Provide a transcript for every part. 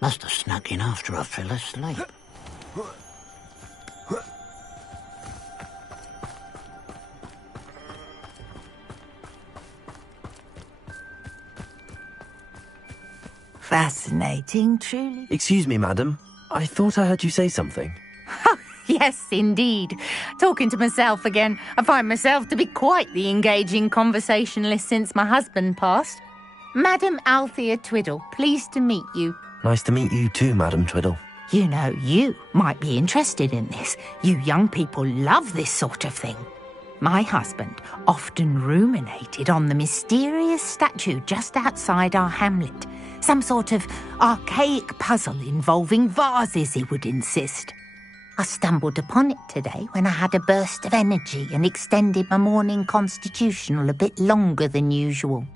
Must have snuck in after I fell asleep. Fascinating, truly. Excuse me, madam. I thought I heard you say something. Yes, indeed. Talking to myself again. I find myself to be quite the engaging conversationalist since my husband passed. Madam Althea Twiddle, pleased to meet you. Nice to meet you too, Madam Twiddle. You know, you might be interested in this. You young people love this sort of thing. My husband often ruminated on the mysterious statue just outside our hamlet. Some sort of archaic puzzle involving vases, he would insist. I stumbled upon it today when I had a burst of energy and extended my morning constitutional a bit longer than usual.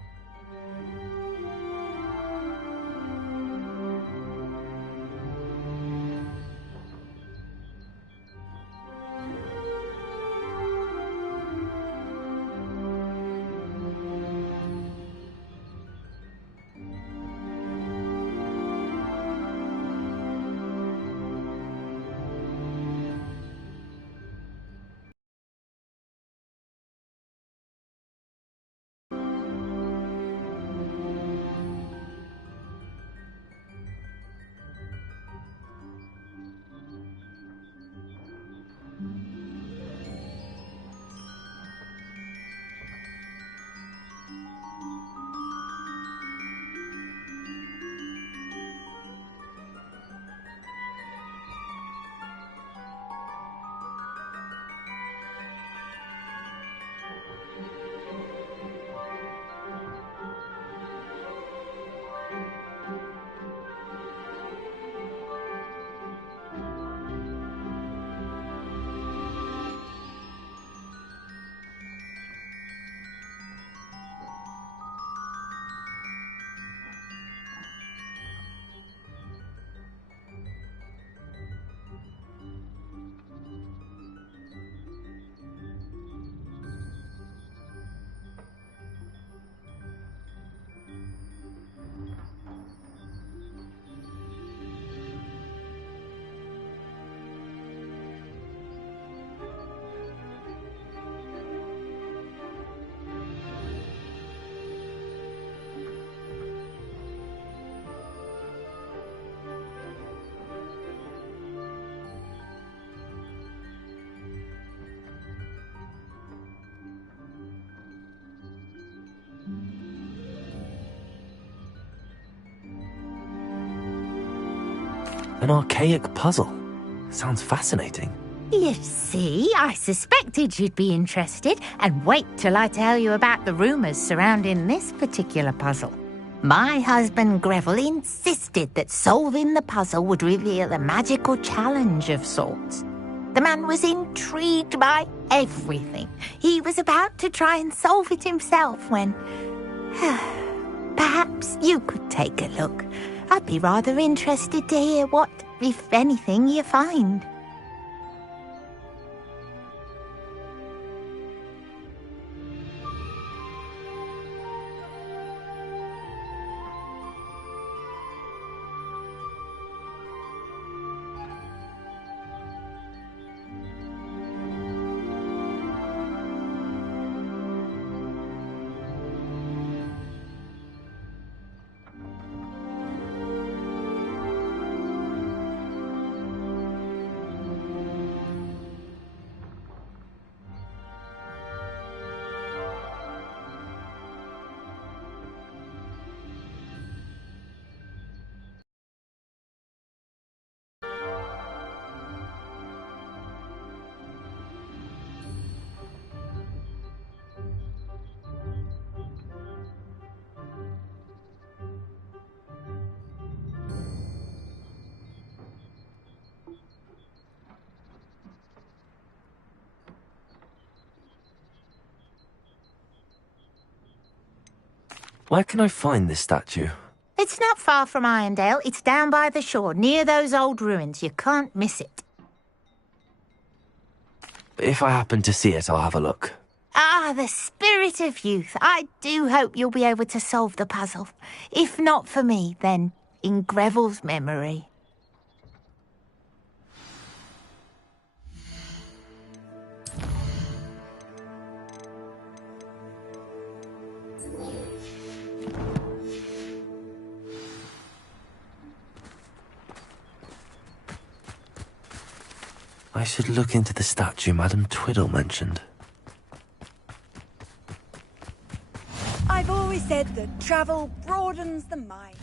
An archaic puzzle. Sounds fascinating. You see, I suspected you'd be interested, and wait till I tell you about the rumours surrounding this particular puzzle. My husband Greville insisted that solving the puzzle would reveal a magical challenge of sorts. The man was intrigued by everything. He was about to try and solve it himself when... Perhaps you could take a look. I'd be rather interested to hear what, if anything, you find. Where can I find this statue? It's not far from Irondale. It's down by the shore, near those old ruins. You can't miss it. If I happen to see it, I'll have a look. Ah, the spirit of youth. I do hope you'll be able to solve the puzzle. If not for me, then in Greville's memory. I should look into the statue Madam Twiddle mentioned. I've always said that travel broadens the mind.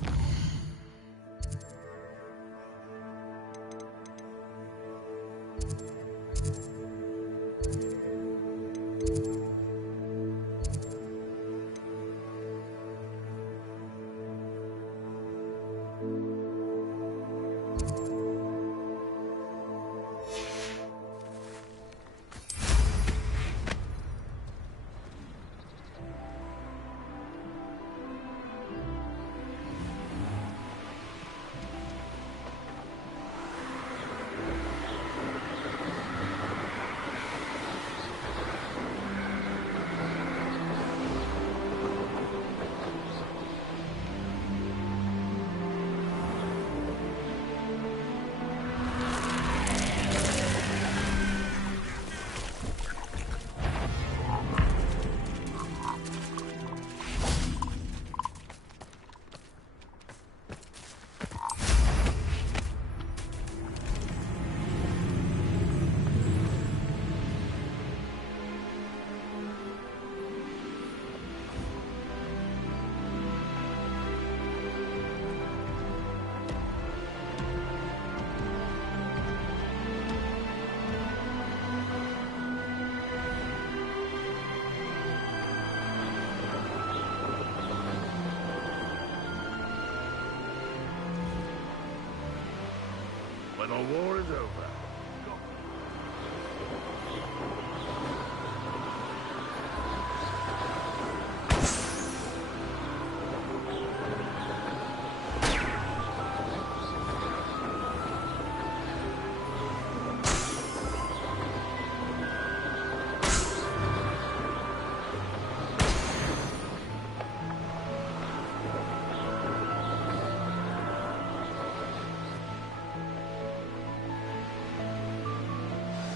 When the war is over.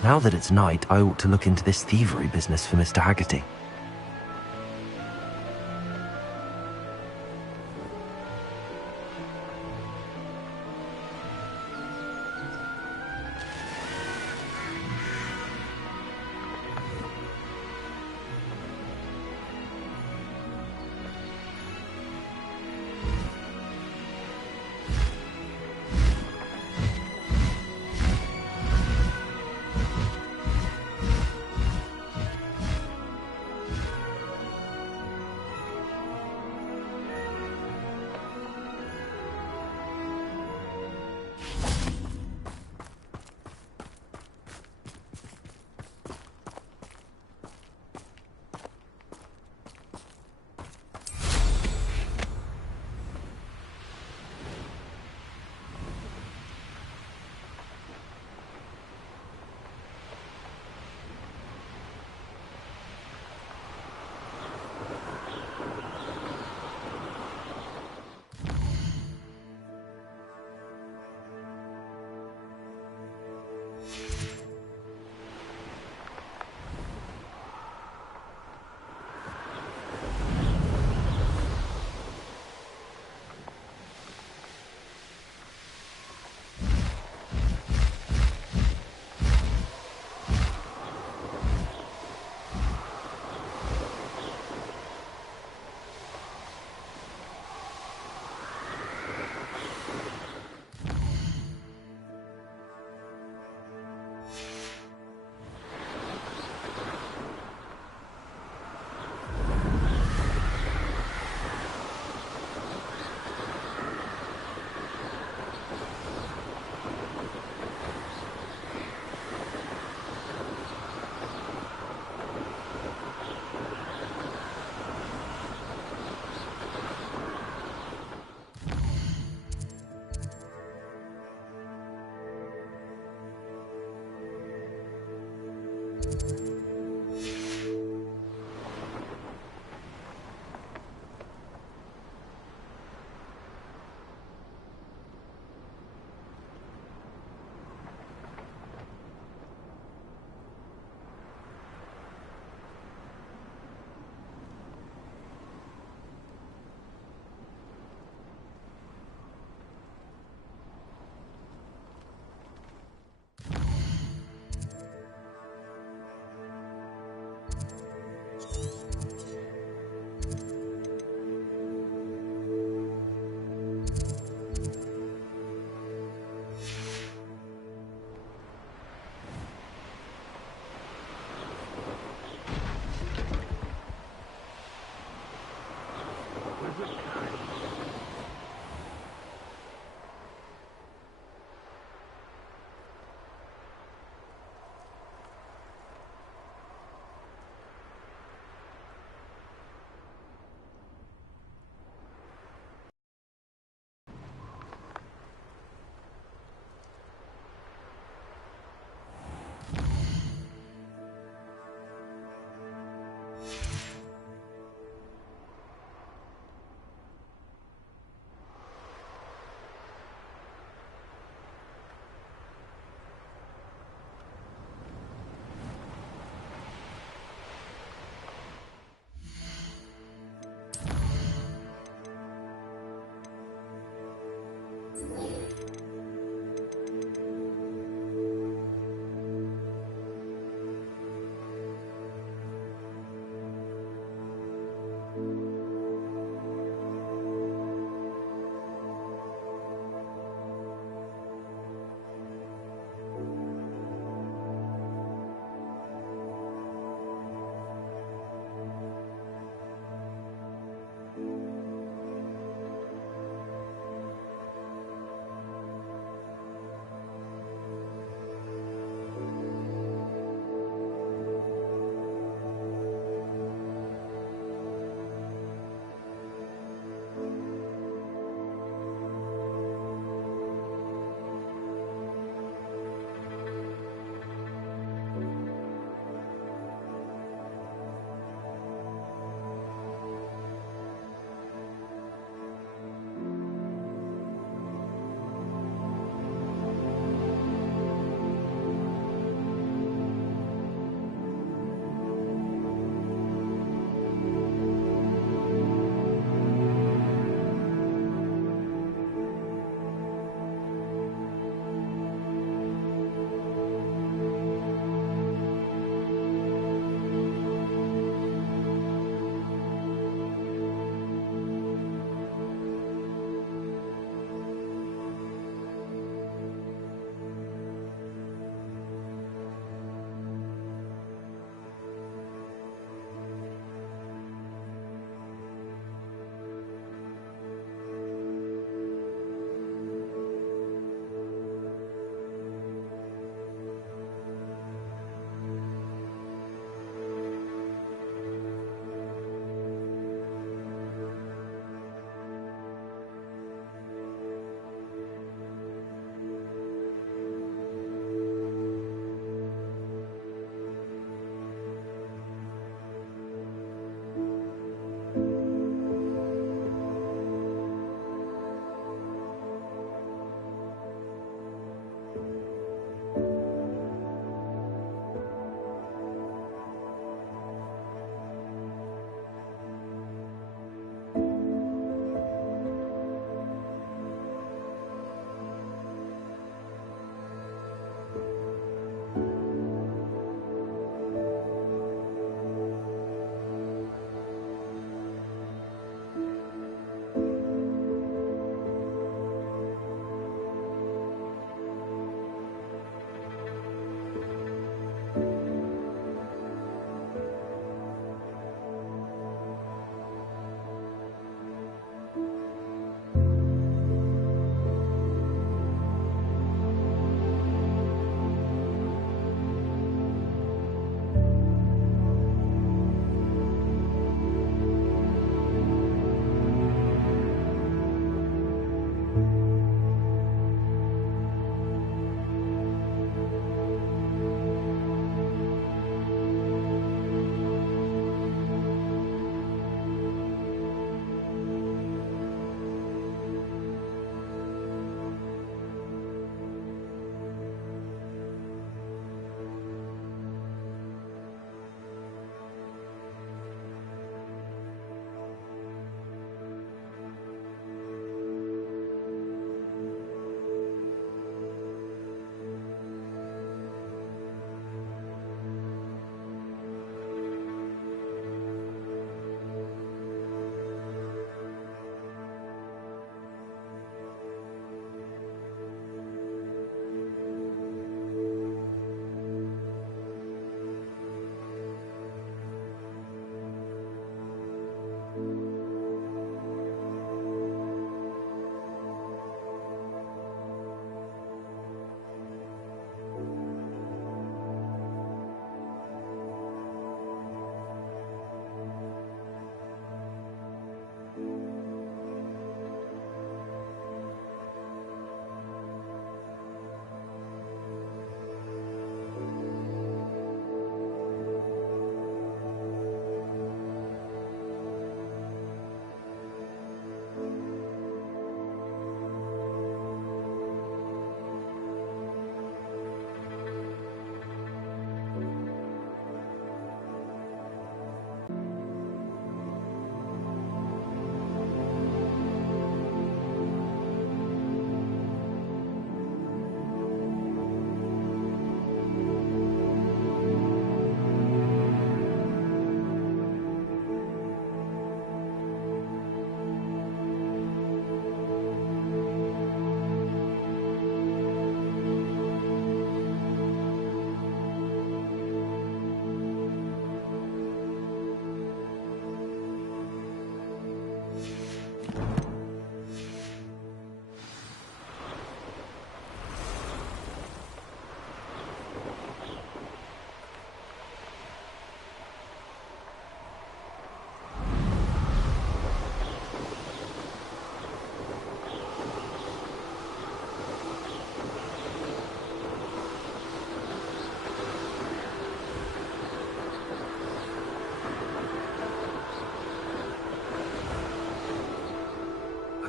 Now that it's night, I ought to look into this thievery business for Mr. Haggerty.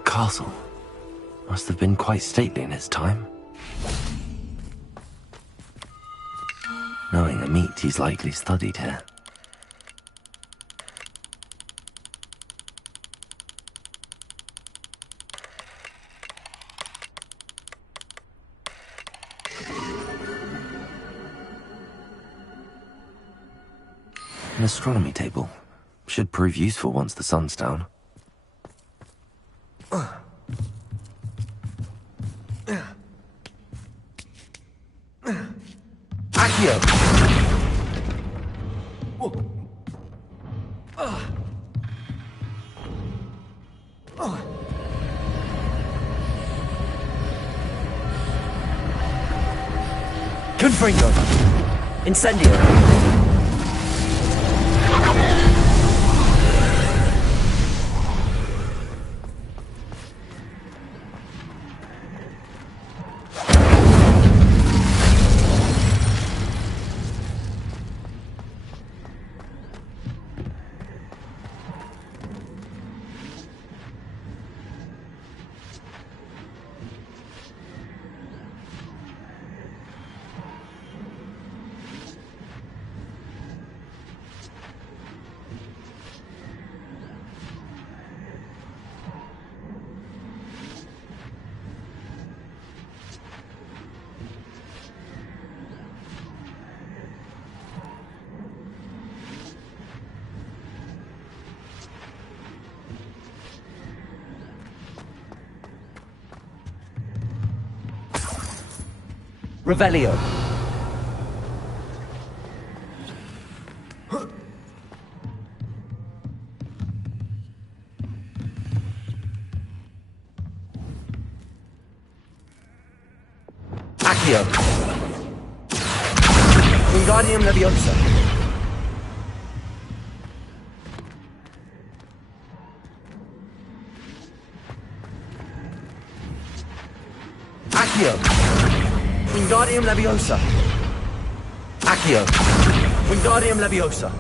castle. Must have been quite stately in its time. Knowing a meat, he's likely studied here. An astronomy table. Should prove useful once the sun's down. Accio! Confringo! Incendio! Revelio. Accio. Wingardium Leviosa. Accio. Wingardium Leviosa. Accio. Wingardium Leviosa.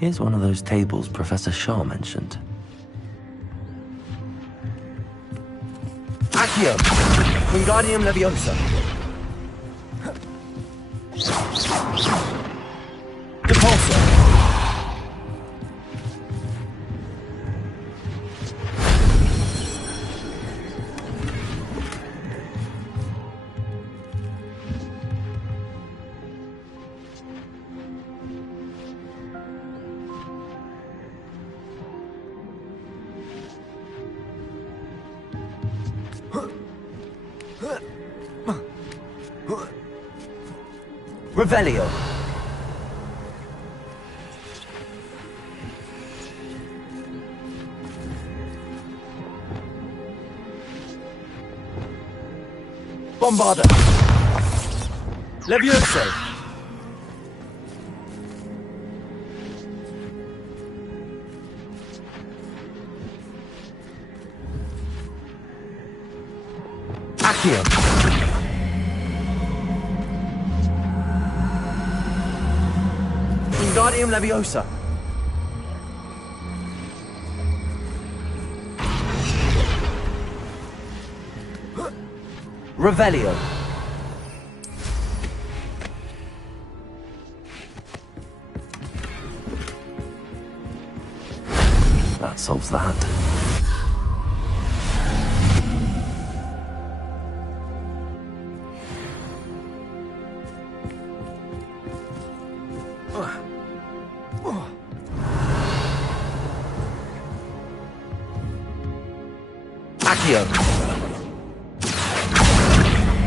Here's one of those tables Professor Shaw mentioned. Accio. Wingardium Leviosa. Depulso. Revelio. Bombarda. Levioso. Accio. Wingardium Leviosa. Revelio. That solves that. Accio.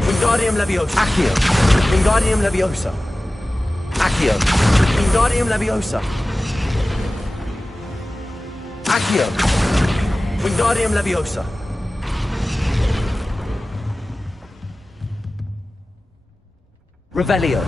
Wingardium Leviosa. Accio. Wingardium Leviosa. Accio. Wingardium Leviosa. Accio. Wingardium Leviosa. Revelio.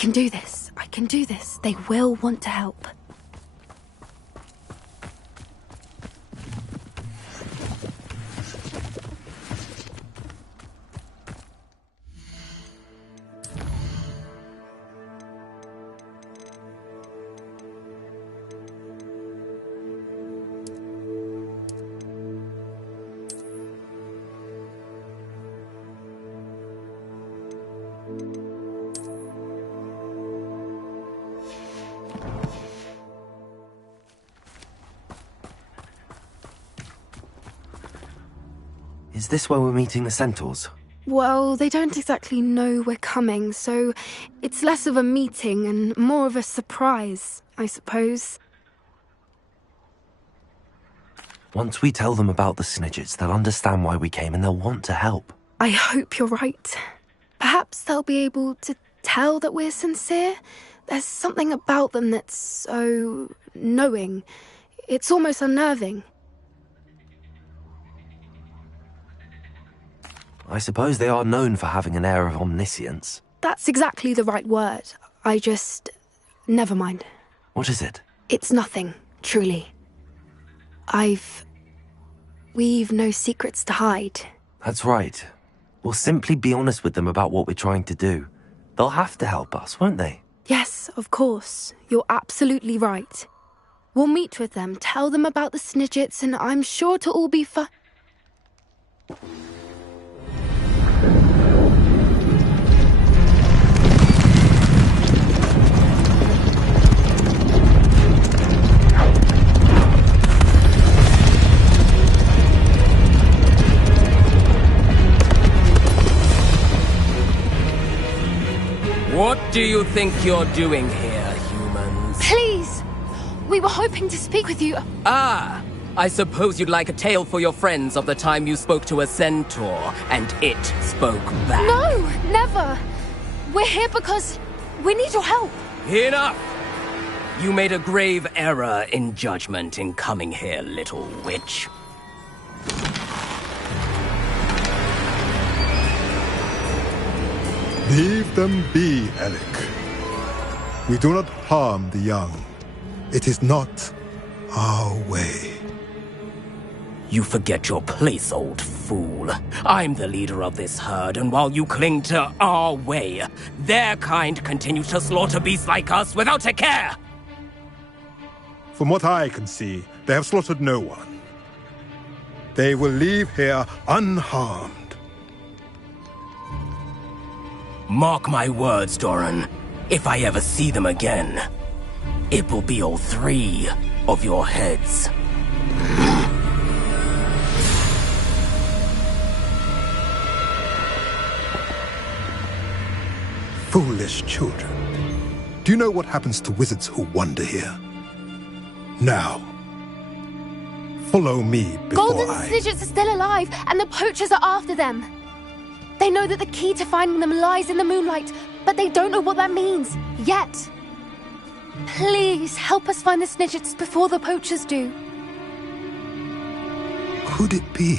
can do this. I can do this. They will want to help. Is this where we're meeting the centaurs? Well, they don't exactly know we're coming, so it's less of a meeting and more of a surprise, I suppose. Once we tell them about the Snidgets, they'll understand why we came and they'll want to help. I hope you're right. Perhaps they'll be able to tell that we're sincere. There's something about them that's so knowing. It's almost unnerving. I suppose they are known for having an air of omniscience. That's exactly the right word. Never mind. What is it? It's nothing, truly. We've no secrets to hide. That's right. We'll simply be honest with them about what we're trying to do. They'll have to help us, won't they? Yes, of course. You're absolutely right. We'll meet with them, tell them about the Snidgets, and I'm sure to all be fine. What do you think you're doing here, humans? Please! We were hoping to speak with you. Ah! I suppose you'd like a tale for your friends of the time you spoke to a centaur, and it spoke back. No! Never! We're here because we need your help. Enough! You made a grave error in judgment in coming here, little witch. Leave them be, Alec. We do not harm the young. It is not our way. You forget your place, old fool. I'm the leader of this herd, and while you cling to our way, their kind continue to slaughter beasts like us without a care! From what I can see, they have slaughtered no one. They will leave here unharmed. Mark my words, Doran. If I ever see them again, it will be all 3 of your heads. Foolish children. Do you know what happens to wizards who wander here? Now, follow me before Golden Snidgets are still alive, and the poachers are after them. They know that the key to finding them lies in the moonlight, but they don't know what that means, yet. Please, help us find the Snidgets before the poachers do. Could it be?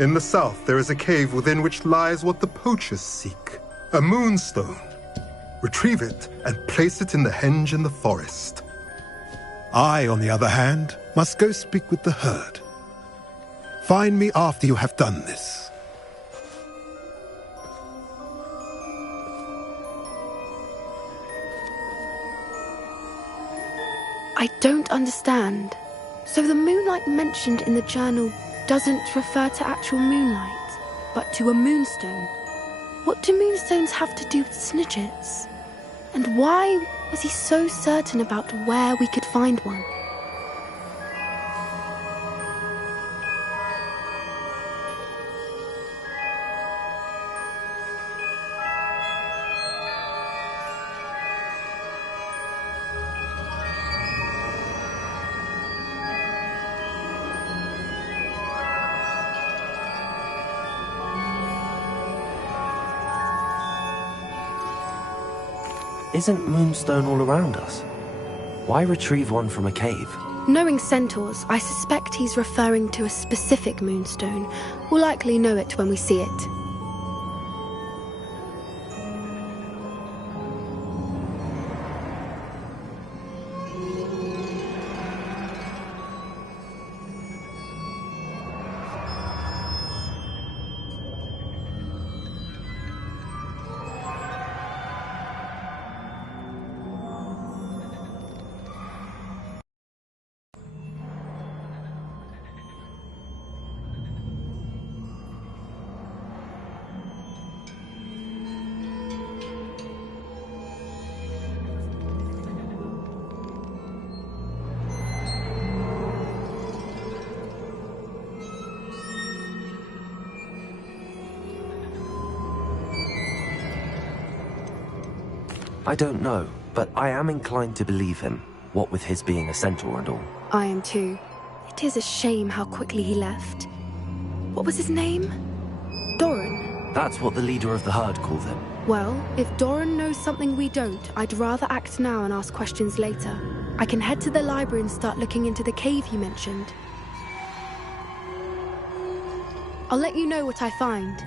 In the south, there is a cave within which lies what the poachers seek. A moonstone. Retrieve it and place it in the henge in the forest. I, on the other hand, must go speak with the herd. Find me after you have done this. I don't understand. So the moonlight mentioned in the journal doesn't refer to actual moonlight, but to a moonstone. What do moonstones have to do with Snidgets? And why was he so certain about where we could find one? Isn't Moonstone all around us? Why retrieve one from a cave? Knowing centaurs, I suspect he's referring to a specific moonstone. We'll likely know it when we see it. I don't know, but I am inclined to believe him, what with his being a centaur and all. I am too. It is a shame how quickly he left. What was his name? Doran. That's what the leader of the herd called him. Well, if Doran knows something we don't, I'd rather act now and ask questions later. I can head to the library and start looking into the cave you mentioned. I'll let you know what I find.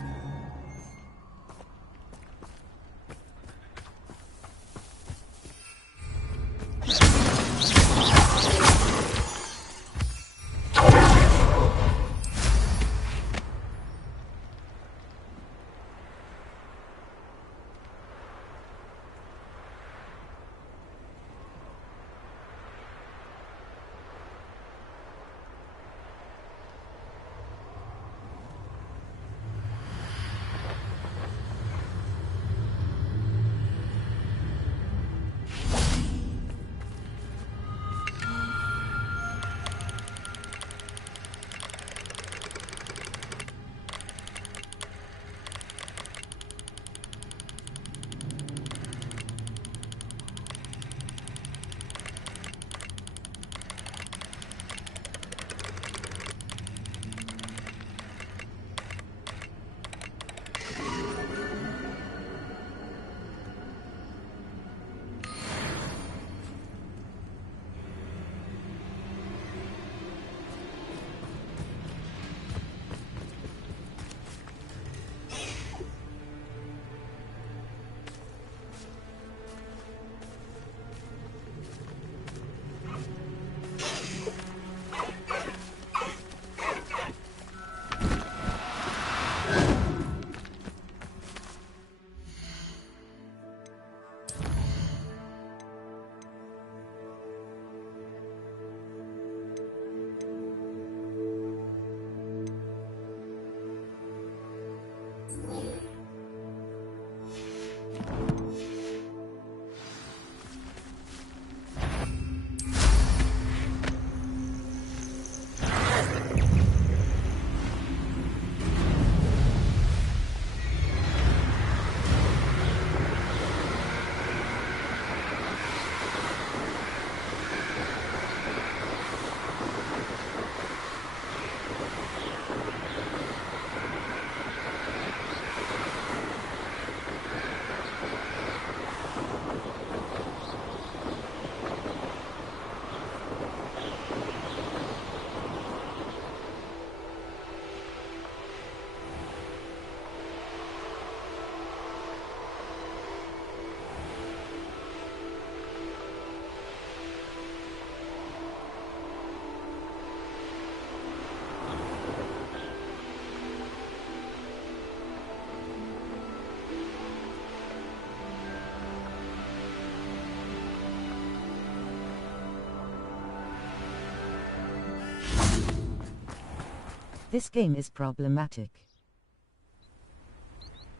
This game is problematic.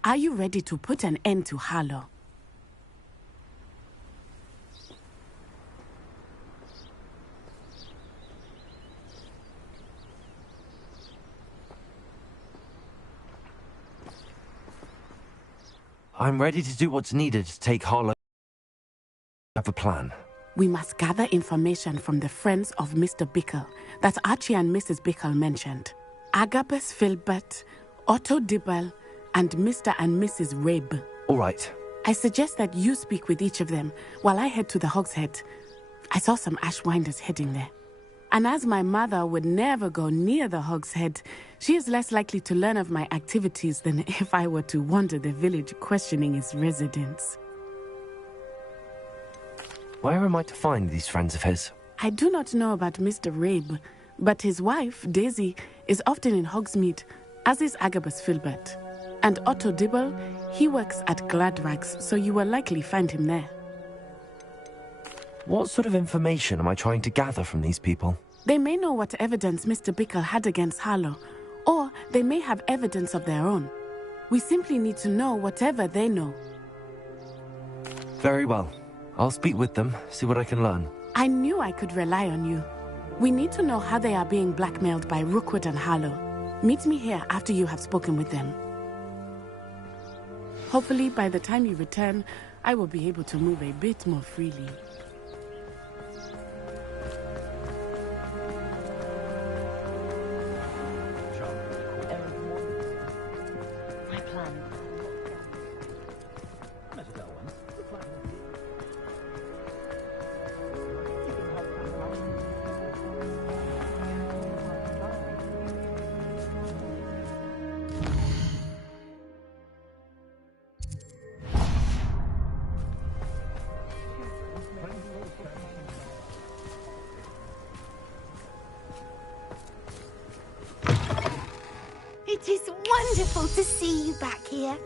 Are you ready to put an end to Harlow? I'm ready to do what's needed to take Harlow. I have a plan. We must gather information from the friends of Mr. Bickle that Archie and Mrs. Bickle mentioned. Agabus Filbert, Otto Dibble, and Mr. and Mrs. Rabe. All right. I suggest that you speak with each of them while I head to the Hogshead. I saw some Ashwinders heading there. And as my mother would never go near the Hogshead, she is less likely to learn of my activities than if I were to wander the village questioning its residents. Where am I to find these friends of his? I do not know about Mr. Rabe, but his wife, Daisy, is often in Hogsmeade, as is Agabus Filbert. And Otto Dibble, he works at Gladrags, so you will likely find him there. What sort of information am I trying to gather from these people? They may know what evidence Mr. Bickle had against Harlow, or they may have evidence of their own. We simply need to know whatever they know. Very well. I'll speak with them, see what I can learn. I knew I could rely on you. We need to know how they are being blackmailed by Rookwood and Harlow. Meet me here after you have spoken with them. Hopefully, by the time you return, I will be able to move a bit more freely. It is wonderful to see you back here.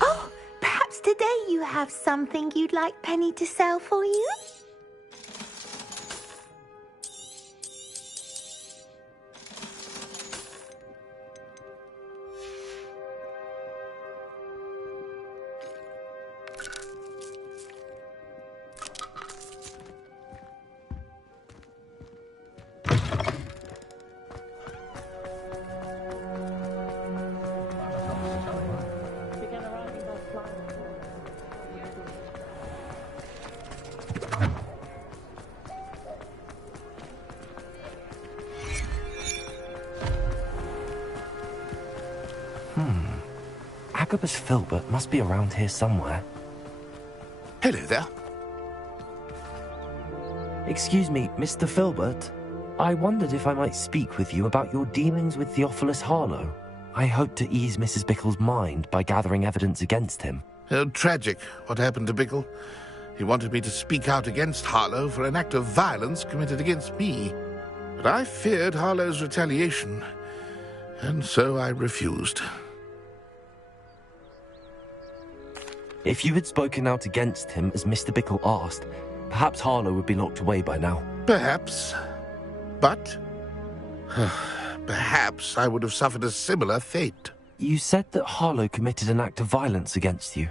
Oh, perhaps today you have something you'd like Penny to sell for you? Agabus Filbert must be around here somewhere. Hello there. Excuse me, Mr. Filbert. I wondered if I might speak with you about your dealings with Theophilus Harlow. I hope to ease Mrs. Bickle's mind by gathering evidence against him. Oh, tragic what happened to Bickle. He wanted me to speak out against Harlow for an act of violence committed against me. But I feared Harlow's retaliation, and so I refused. If you had spoken out against him as Mr. Bickle asked, perhaps Harlow would be locked away by now. Perhaps. But perhaps I would have suffered a similar fate. You said that Harlow committed an act of violence against you.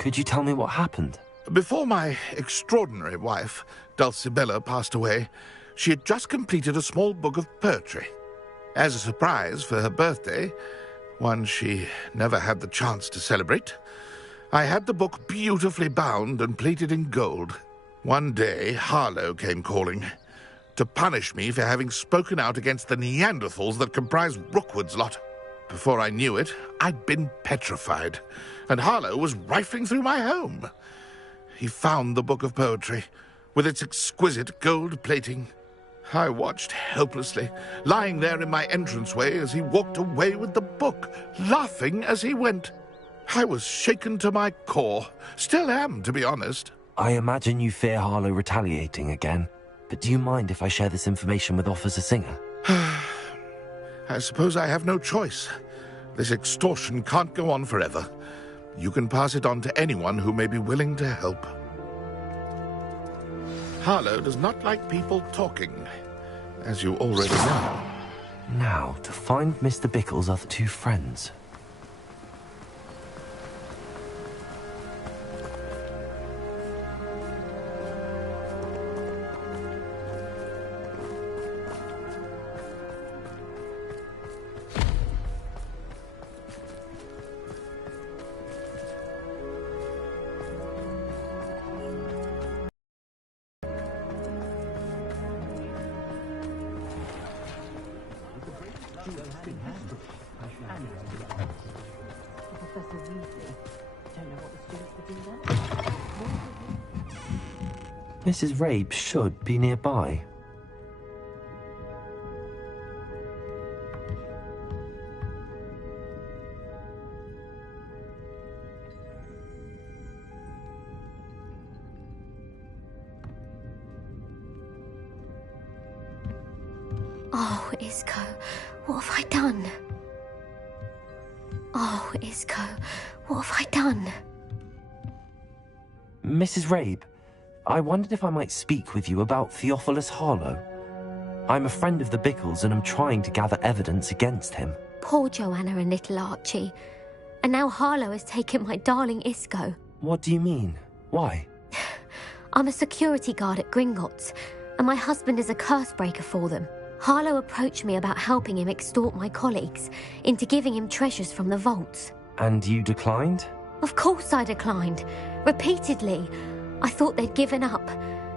Could you tell me what happened? Before my extraordinary wife, Dulcibella, passed away, she had just completed a small book of poetry. As a surprise for her birthday, one she never had the chance to celebrate, I had the book beautifully bound and plated in gold. One day, Harlow came calling to punish me for having spoken out against the Neanderthals that comprise Rookwood's lot. Before I knew it, I'd been petrified, and Harlow was rifling through my home. He found the book of poetry, with its exquisite gold plating. I watched helplessly, lying there in my entranceway as he walked away with the book, laughing as he went. I was shaken to my core. Still am, to be honest. I imagine you fear Harlow retaliating again, but do you mind if I share this information with Officer Singer? I suppose I have no choice. This extortion can't go on forever. You can pass it on to anyone who may be willing to help. Harlow does not like people talking, as you already know. Now, to find Mr. Bickle's other two friends. Mrs. Rabe should be nearby. Oh, Isco, what have I done? Oh, Isco, what have I done? Mrs. Rabe, I wondered if I might speak with you about Theophilus Harlow. I'm a friend of the Bickles and I'm trying to gather evidence against him. Poor Joanna and little Archie. And now Harlow has taken my darling Isco. What do you mean? Why? I'm a security guard at Gringotts, and my husband is a curse breaker for them. Harlow approached me about helping him extort my colleagues into giving him treasures from the vaults. And you declined? Of course I declined. Repeatedly. I thought they'd given up,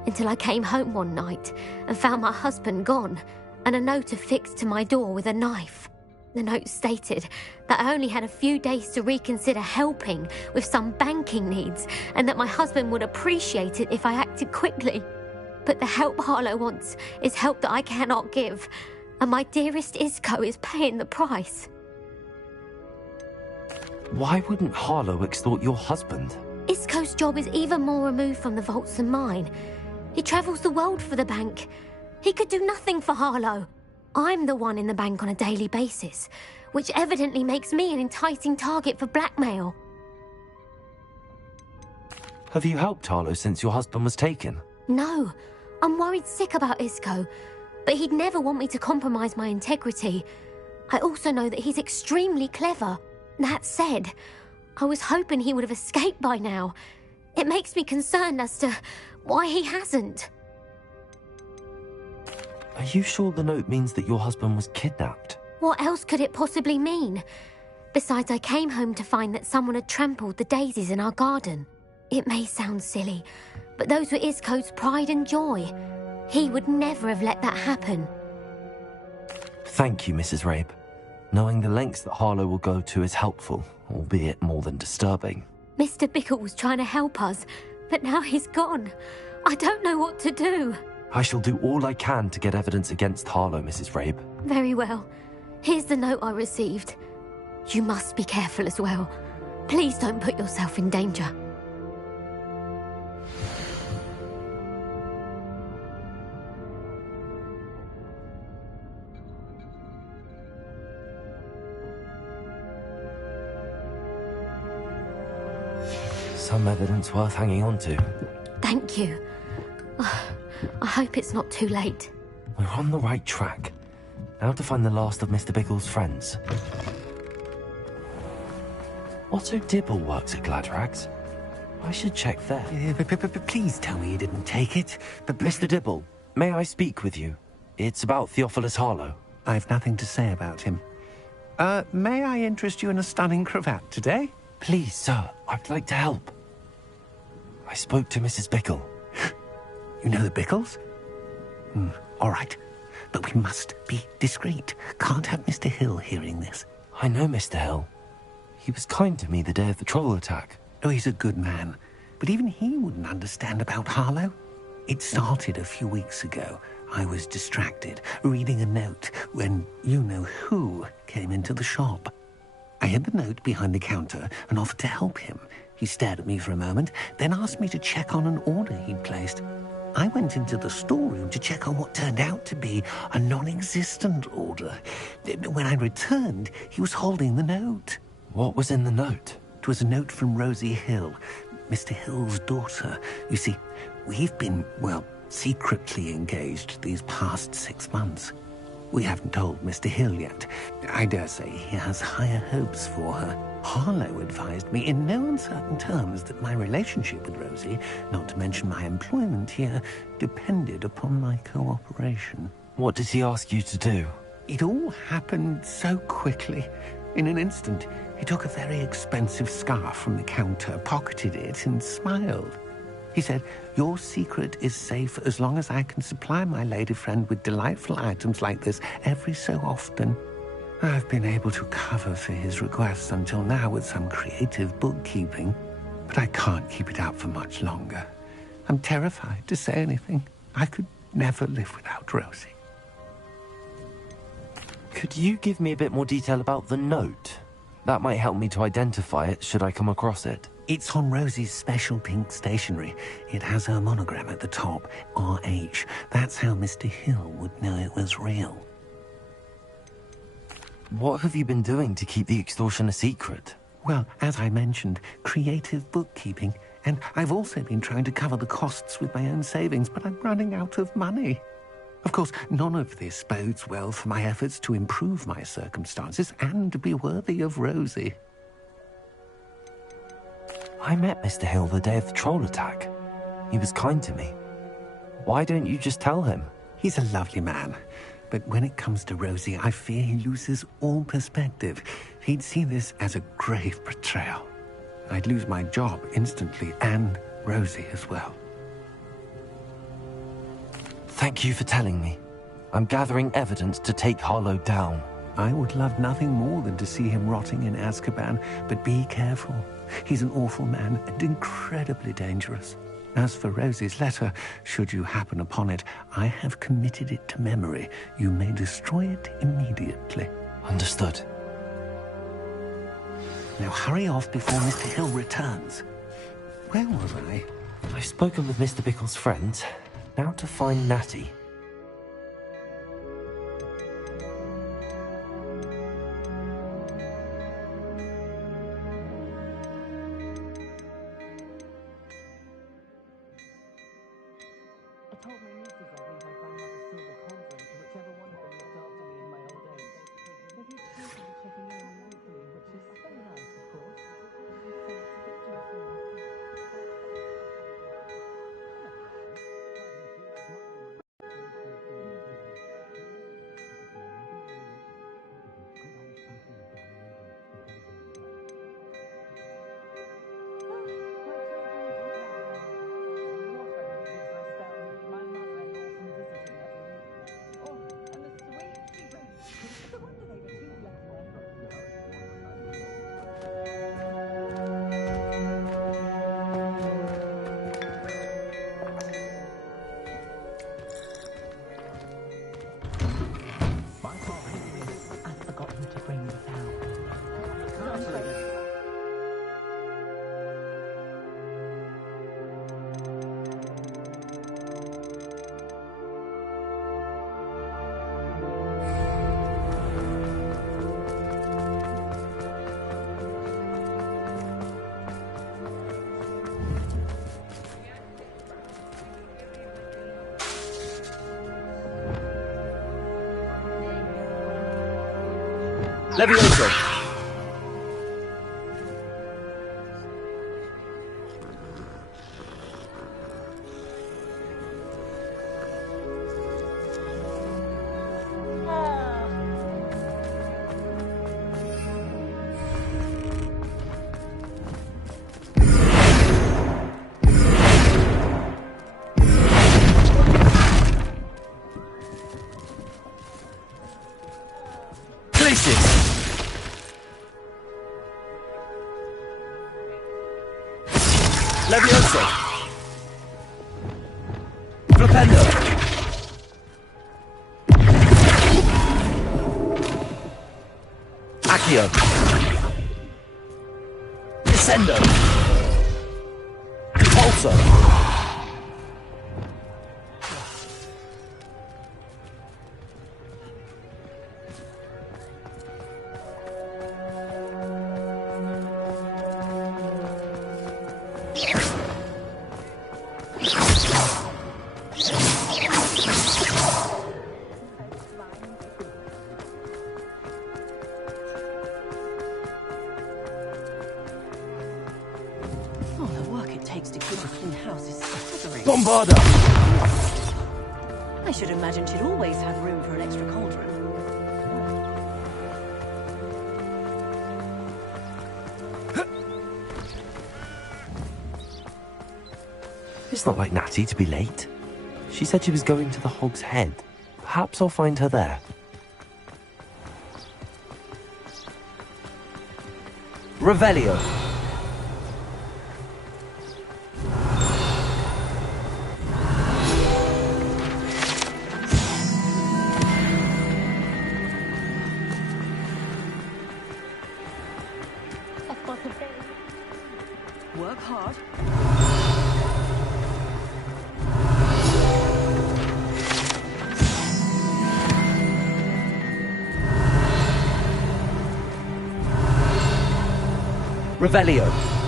until I came home one night and found my husband gone, and a note affixed to my door with a knife. The note stated that I only had a few days to reconsider helping with some banking needs, and that my husband would appreciate it if I acted quickly. But the help Harlow wants is help that I cannot give, and my dearest Isco is paying the price. Why wouldn't Harlow extort your husband? Isco's job is even more removed from the vaults than mine. He travels the world for the bank. He could do nothing for Harlow. I'm the one in the bank on a daily basis, which evidently makes me an enticing target for blackmail. Have you helped Harlow since your husband was taken? No, I'm worried sick about Isco, but he'd never want me to compromise my integrity. I also know that he's extremely clever. That said, I was hoping he would have escaped by now. It makes me concerned as to why he hasn't. Are you sure the note means that your husband was kidnapped? What else could it possibly mean? Besides, I came home to find that someone had trampled the daisies in our garden. It may sound silly, but those were Isco's pride and joy. He would never have let that happen. Thank you, Mrs. Rabe. Knowing the lengths that Harlow will go to is helpful, albeit more than disturbing. Mr. Bickle was trying to help us, but now he's gone. I don't know what to do. I shall do all I can to get evidence against Harlow, Mrs. Rabe. Very well. Here's the note I received. You must be careful as well. Please don't put yourself in danger. Some evidence worth hanging on to. Thank you. I hope it's not too late. We're on the right track. Now to find the last of Mr. Biggle's friends. Otto Dibble works at Gladrags. I should check there. Please tell me you didn't take it. Mr. Dibble, may I speak with you? It's about Theophilus Harlow. I've nothing to say about him. May I interest you in a stunning cravat today? Please, sir, I'd like to help. I spoke to Mrs. Bickle. You know the Bickles? All right. But we must be discreet. Can't have Mr. Hill hearing this. I know Mr. Hill. He was kind to me the day of the troll attack. Oh, he's a good man. But even he wouldn't understand about Harlow. It started a few weeks ago. I was distracted, reading a note, when you-know-who came into the shop. I hid the note behind the counter and offered to help him. He stared at me for a moment, then asked me to check on an order he'd placed. I went into the storeroom to check on what turned out to be a non-existent order. When I returned, he was holding the note. What was in the note? It was a note from Rosie Hill, Mr. Hill's daughter. You see, we've been, secretly engaged these past 6 months. We haven't told Mr. Hill yet. I dare say he has higher hopes for her. Harlow advised me in no uncertain terms that my relationship with Rosie, not to mention my employment here, depended upon my cooperation. What did he ask you to do? It all happened so quickly. In an instant, he took a very expensive scarf from the counter, pocketed it, and smiled. He said, "Your secret is safe as long as I can supply my lady friend with delightful items like this every so often." I've been able to cover for his requests until now with some creative bookkeeping, but I can't keep it up for much longer. I'm terrified to say anything. I could never live without Rosie. Could you give me a bit more detail about the note? That might help me to identify it should I come across it. It's on Rosie's special pink stationery. It has her monogram at the top, RH. That's how Mr. Hill would know it was real. What have you been doing to keep the extortion a secret? Well, as I mentioned, creative bookkeeping. And I've also been trying to cover the costs with my own savings, but I'm running out of money. Of course, none of this bodes well for my efforts to improve my circumstances and be worthy of Rosie. I met Mr. Hill the day of the troll attack. He was kind to me. Why don't you just tell him? He's a lovely man. But when it comes to Rosie, I fear he loses all perspective. He'd see this as a grave betrayal. I'd lose my job instantly, and Rosie as well. Thank you for telling me. I'm gathering evidence to take Harlow down. I would love nothing more than to see him rotting in Azkaban, but be careful. He's an awful man and incredibly dangerous. As for Rosie's letter, should you happen upon it, I have committed it to memory. You may destroy it immediately. Understood. Now hurry off before Mr. Hill returns. Where was I? I've spoken with Mr. Bickle's friends. Now to find Natty. Levioso! Levioso! Flipendo! Accio! Descendo! Pulso! Bombarda! I should imagine she'd always had room for an extra cauldron. It's not like Natty to be late. She said she was going to the Hog's Head. Perhaps I'll find her there. Revelio. Work hard. Revelio.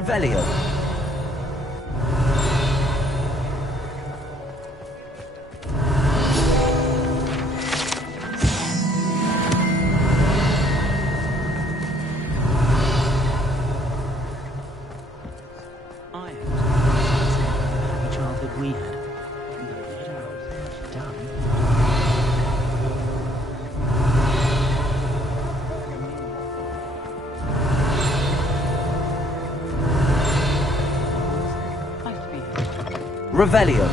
Revelio. Happy childhood we had. Revelio.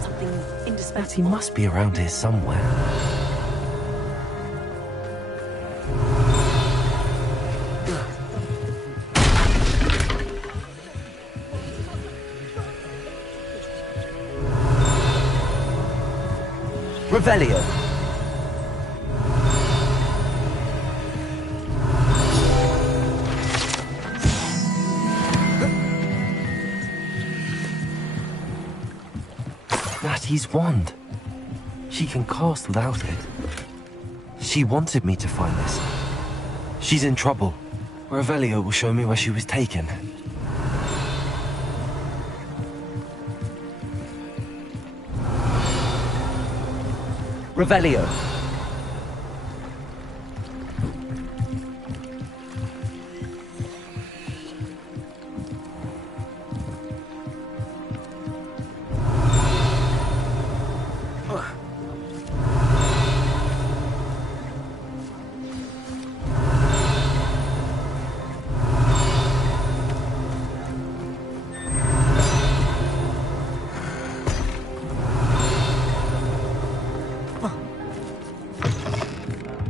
Something indispensable. He must be around here somewhere. Revelio. Natty's wand. She can cast without it. She wanted me to find this. She's in trouble. Revelio will show me where she was taken. Revelio.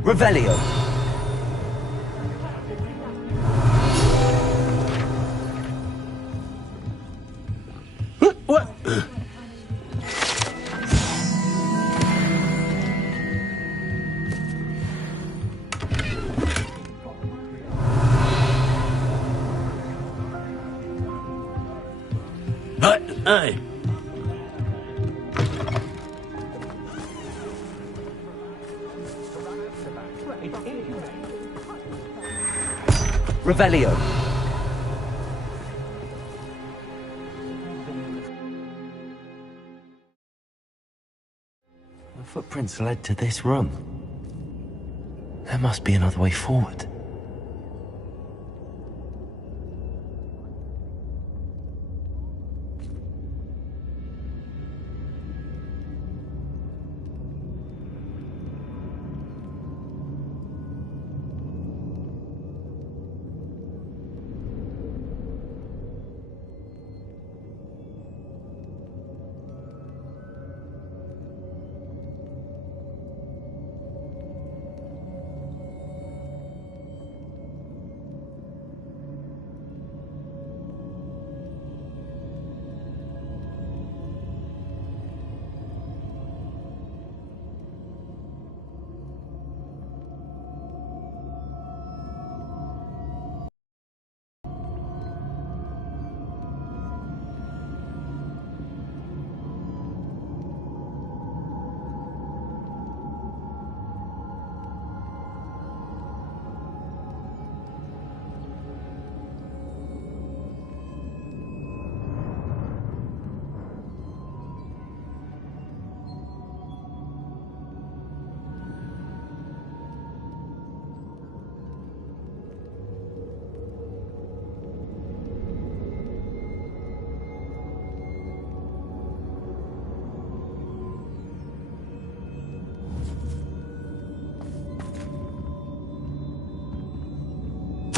Revelio. What? Hey. Revelio. The footprints led to this room. There must be another way forward.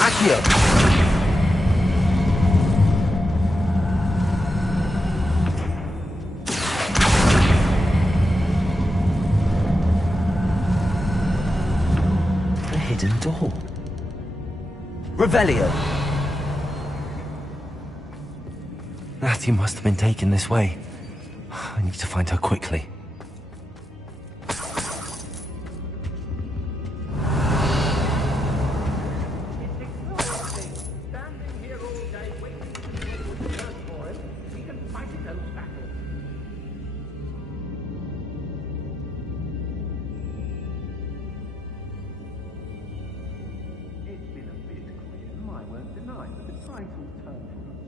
Accio. A hidden door. Revelio. Natty must have been taken this way. I need to find her quickly. mind if it tries to return to us?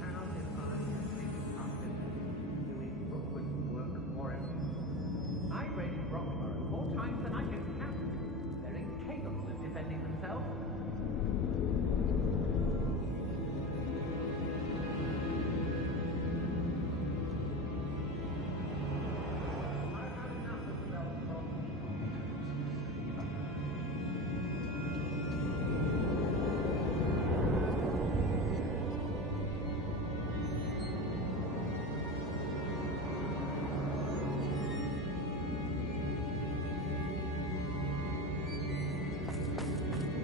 How did I get these puppets doing Rookwood's work more efficiently? I raided Rockborough more times than I can count. They're incapable of defending themselves.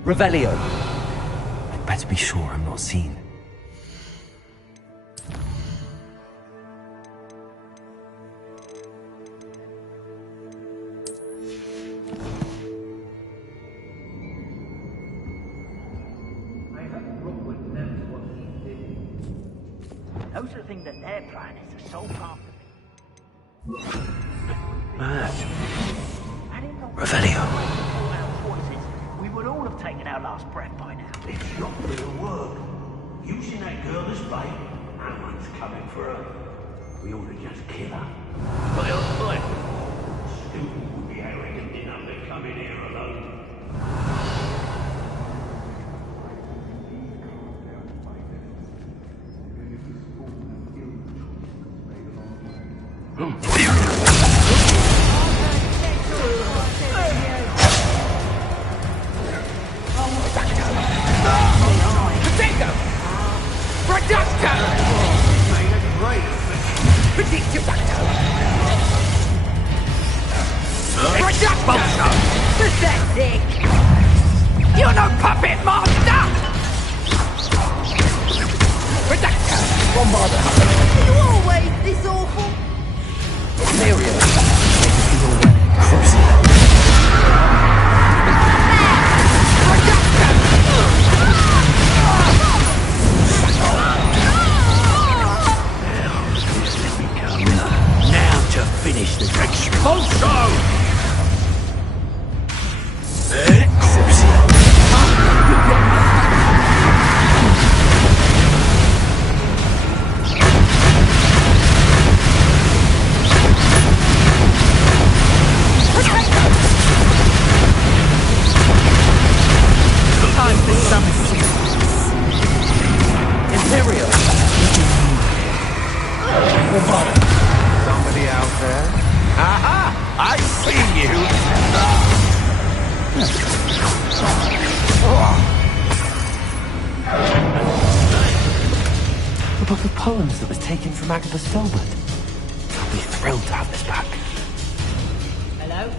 Revelio. I'd better be sure I'm not seen. I hope Rookwood knows what he's doing. Those are the things that their plan is to solve part of Revelio. We would all have taken our last breath by now. It's not gonna work. Using that girl as bait, no one's coming for her. We ought to just kill her. Stupid would be arrogant enough to come in here alone. Pathetic! You're no puppet master! Bombarder. Are you always this awful? Miriam. Now to finish the expulso! Time for some Imperial. Somebody out there? Aha! I see you! The book of poems that was taken from Agabus Filbert. I'll be thrilled to have this back. Hello?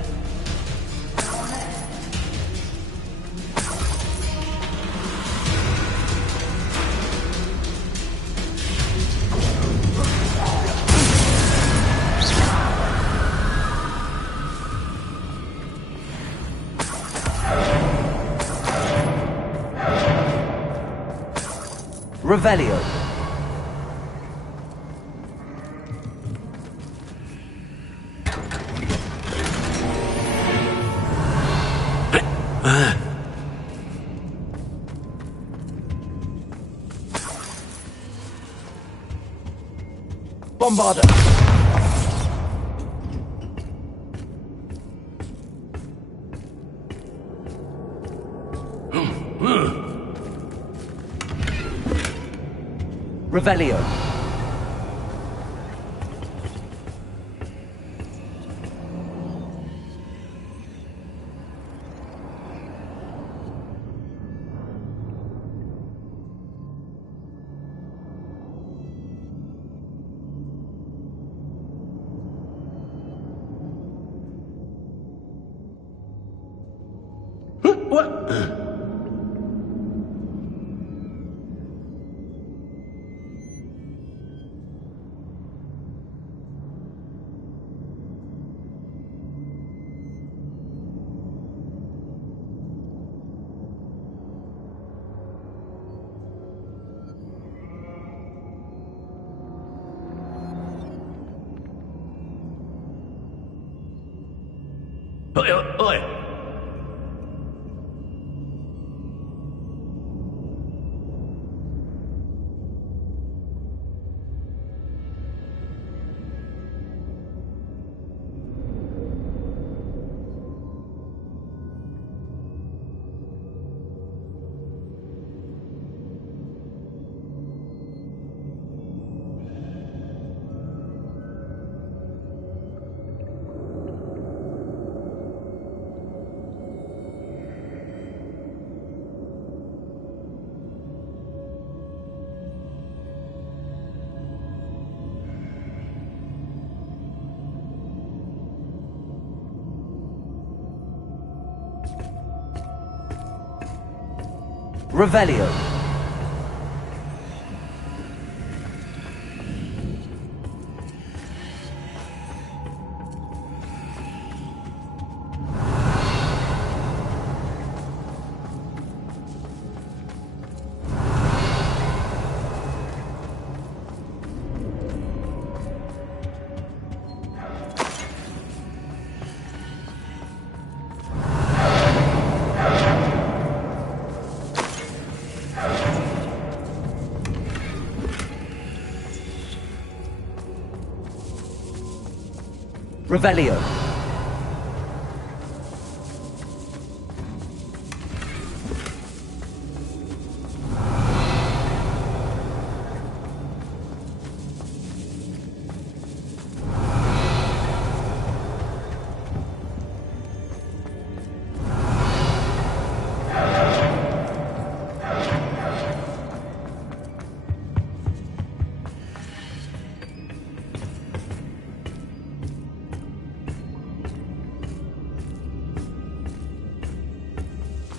Revelio. Bombarder. Revelio. What? Oi, oi. Revelio. Revelio.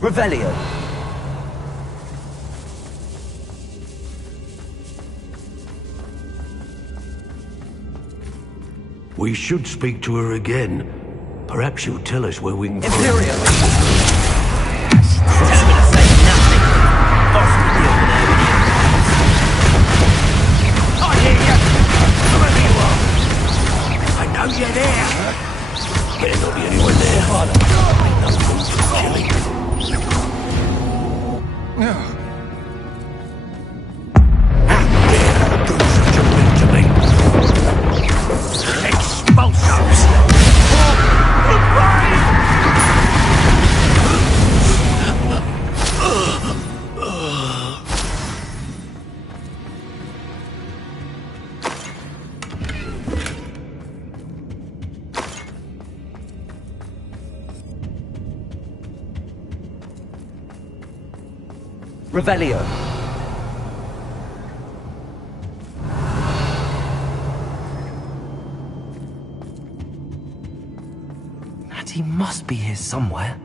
Revelio. We should speak to her again. Perhaps she'll tell us where we can find Imperial. her. Tell me to say nothing. Boss will deal with her with you. I hear you. Whoever you are. I know you're there. Better not be anyone there. Ain't no room for killing. Revelio. He must be here somewhere.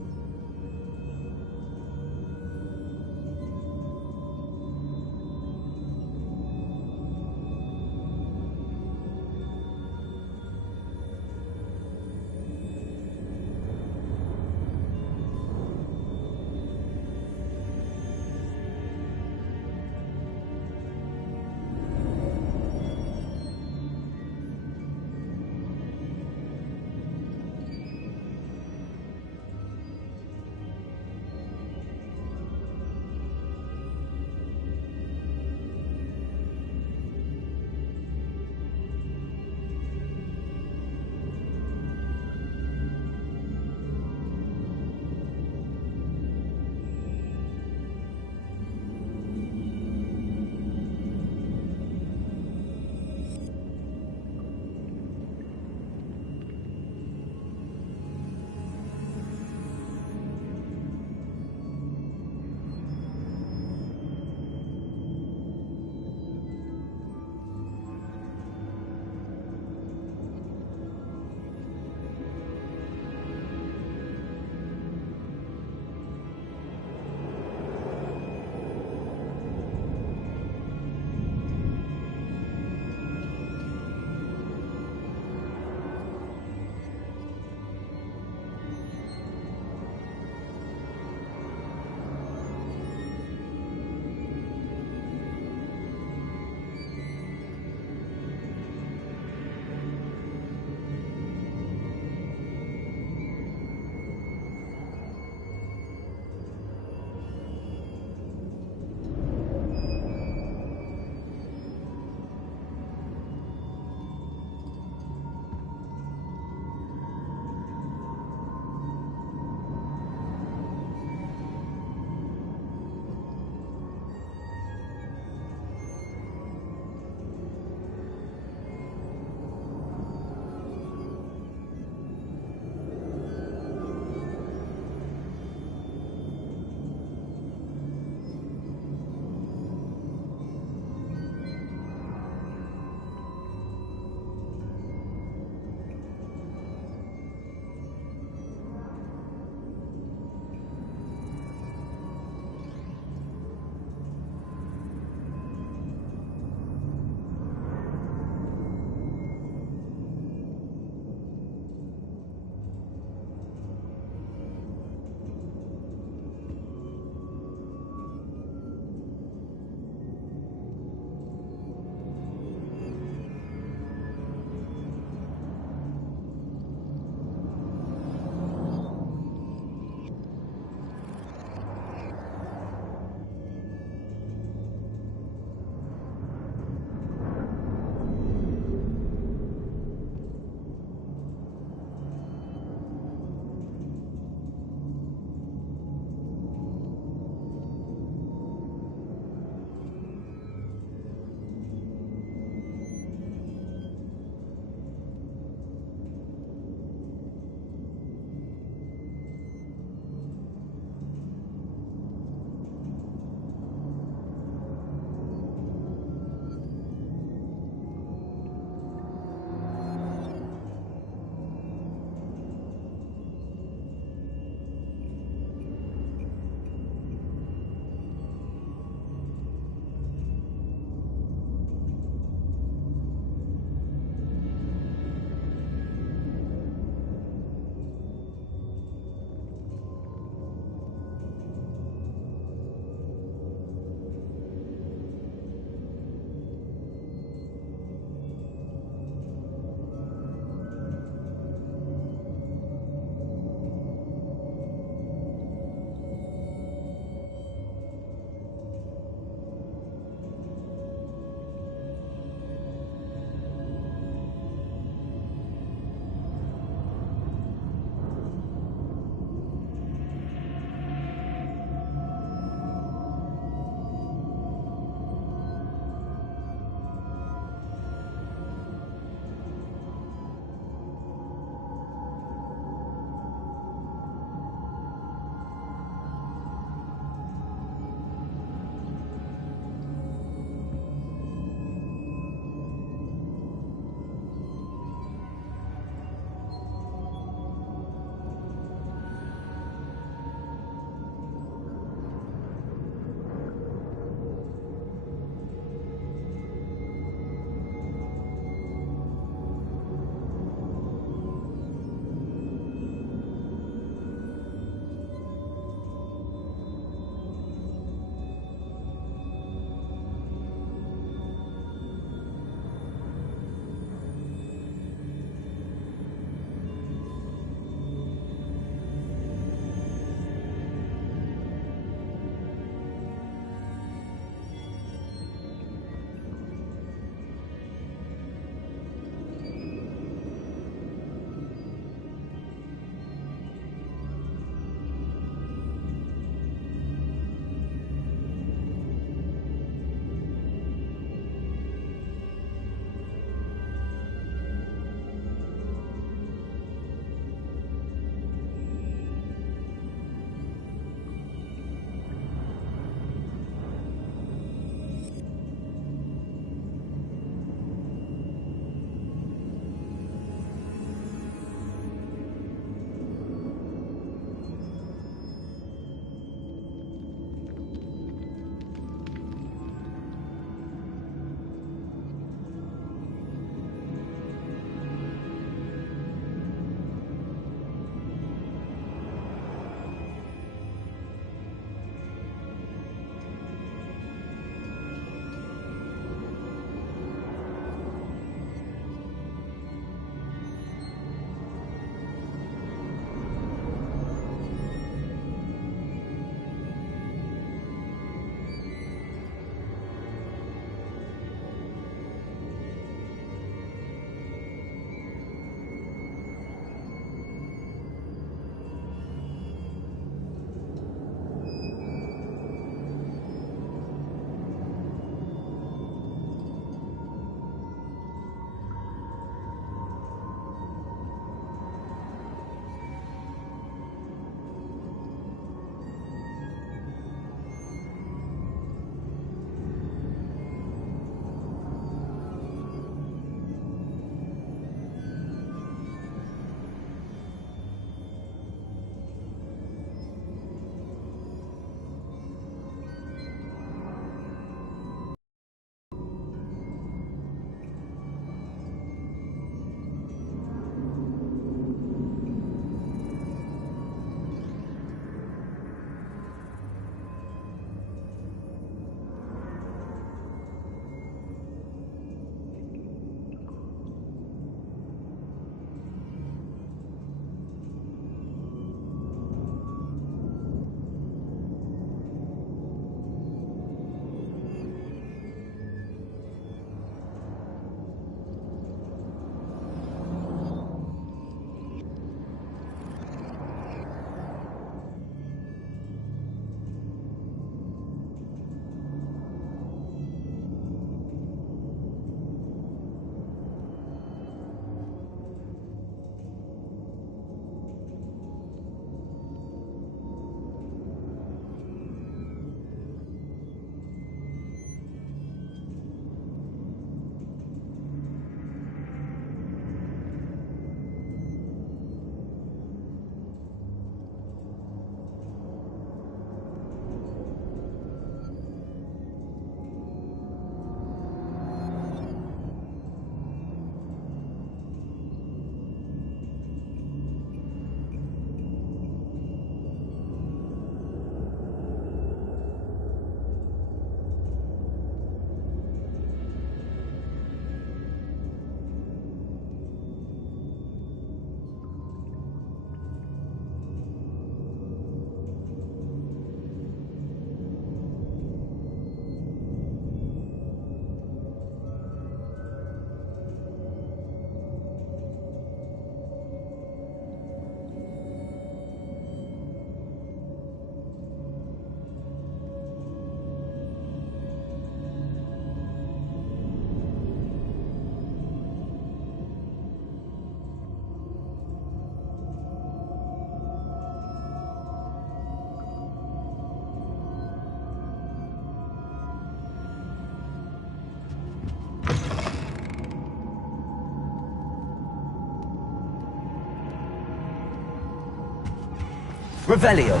Revelio.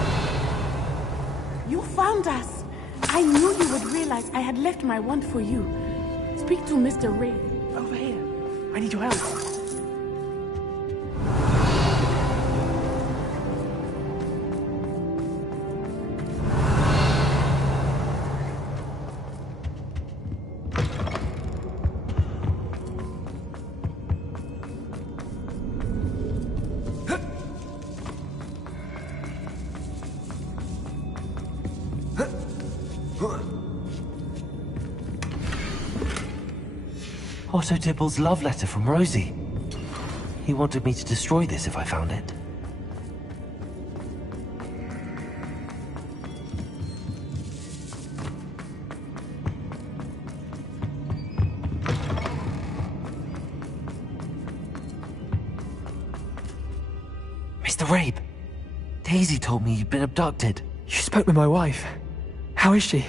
You found us. I knew you would realize I had left my wand for you. Speak to Mr. Ray. Over here. I need your help. Otto Dibble's love letter from Rosie. He wanted me to destroy this if I found it. Mr. Rabe, Daisy told me you'd been abducted. You spoke with my wife. How is she?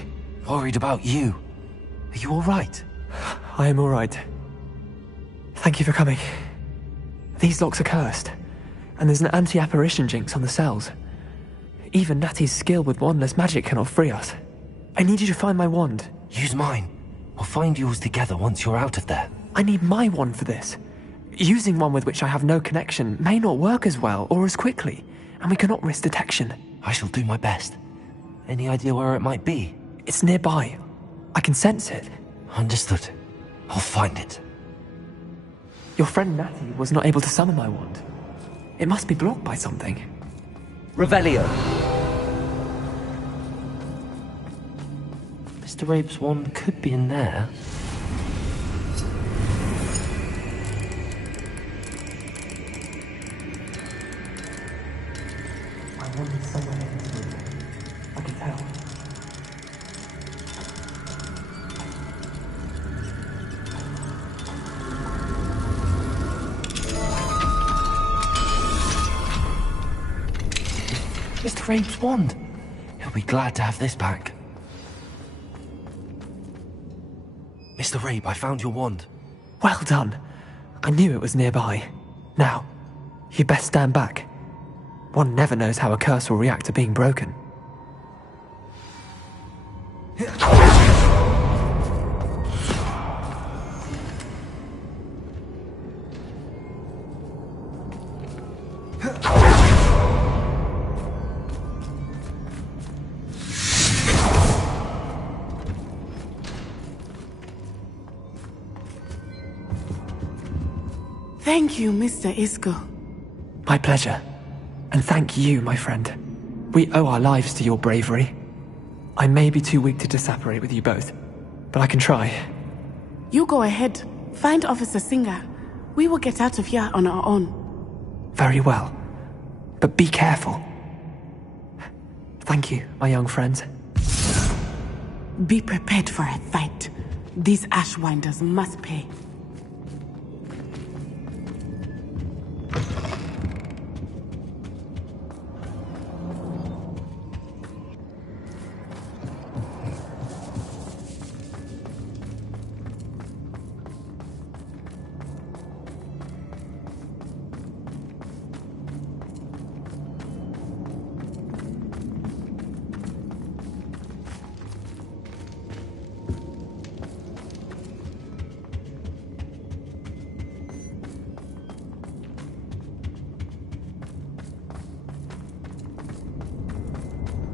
Worried about you. Are you all right? I am all right. Thank you for coming. These locks are cursed, and there's an anti-apparition jinx on the cells. Even Natty's skill with wandless magic cannot free us. I need you to find my wand. Use mine. We'll find yours together once you're out of there. I need my wand for this. Using one with which I have no connection may not work as well or as quickly, and we cannot risk detection. I shall do my best. Any idea where it might be? It's nearby. I can sense it. Understood. I'll find it. Your friend Natty was not able to summon my wand. It must be blocked by something. Revelio. Mr. Rabe's wand could be in there. My wand is somewhere in this room. I can tell. Mr. Rabe's wand. He'll be glad to have this back. Mr. Rabe, I found your wand. Well done. I knew it was nearby. Now, you best stand back. One never knows how a curse will react to being broken. Thank you, Mr. Isco. My pleasure. And thank you, my friend. We owe our lives to your bravery. I may be too weak to disapparate with you both, but I can try. You go ahead. Find Officer Singer. We will get out of here on our own. Very well. But be careful. Thank you, my young friends. Be prepared for a fight. These Ashwinders must pay.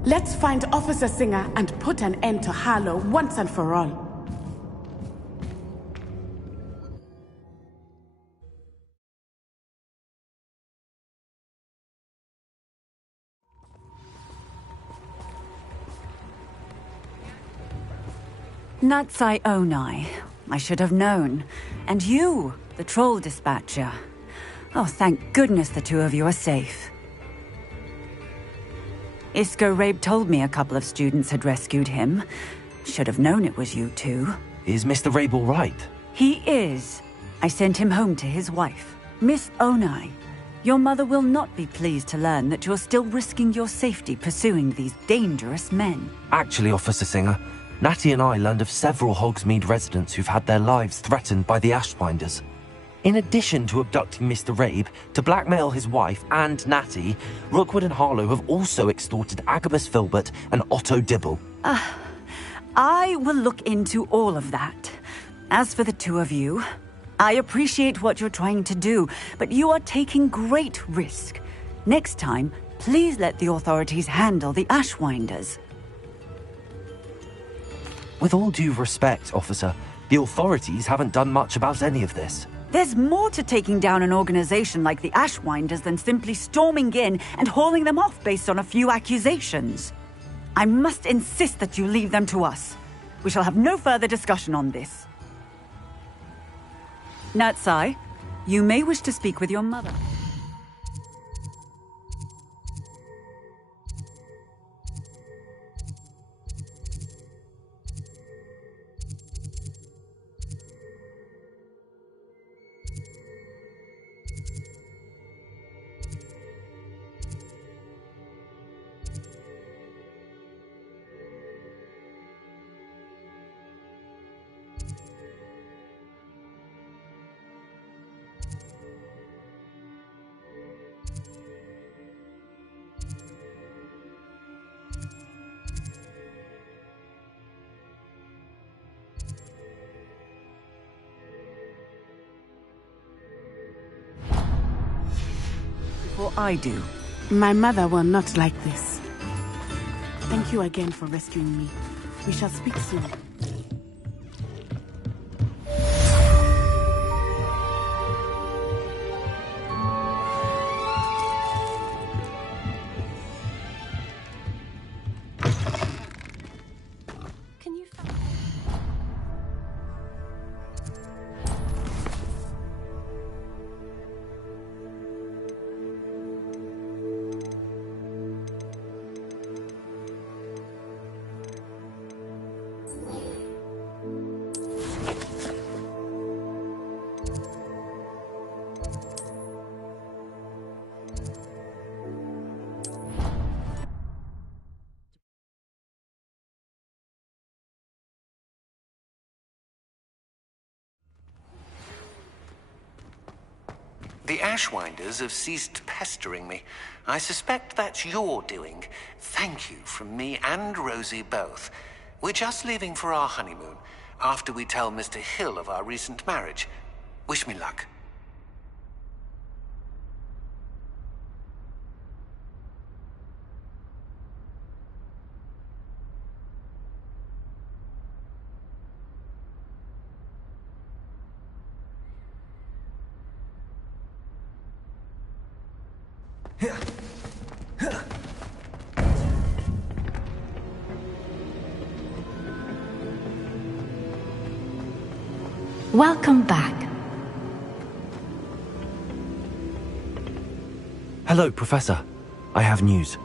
Let's find Officer Singer and put an end to Harlow once and for all. Natsai Onai. I should have known. And you, the troll dispatcher. Oh, thank goodness the two of you are safe. Isco Rabe told me a couple of students had rescued him. Should have known it was you two. Is Mr. Rabe all right? He is. I sent him home to his wife. Miss Onai, your mother will not be pleased to learn that you're still risking your safety pursuing these dangerous men. Actually, Officer Singer, Natty and I learned of several Hogsmeade residents who've had their lives threatened by the Ashbinders. In addition to abducting Mr. Rabe to blackmail his wife and Natty, Rookwood and Harlow have also extorted Agabus Filbert and Otto Dibble. I will look into all of that. As for the two of you, I appreciate what you're trying to do, but you are taking great risk. Next time, please let the authorities handle the Ashwinders. With all due respect, officer, the authorities haven't done much about any of this. There's more to taking down an organization like the Ashwinders than simply storming in and hauling them off based on a few accusations. I must insist that you leave them to us. We shall have no further discussion on this. Natsai, you may wish to speak with your mother. Before I do. My mother will not like this. Thank you again for rescuing me. We shall speak soon. The Ashwinders have ceased pestering me. I suspect that's your doing. Thank you from me and Rosie both. We're just leaving for our honeymoon, after we tell Mr. Hill of our recent marriage. Wish me luck. Welcome back. Hello, Professor. I have news.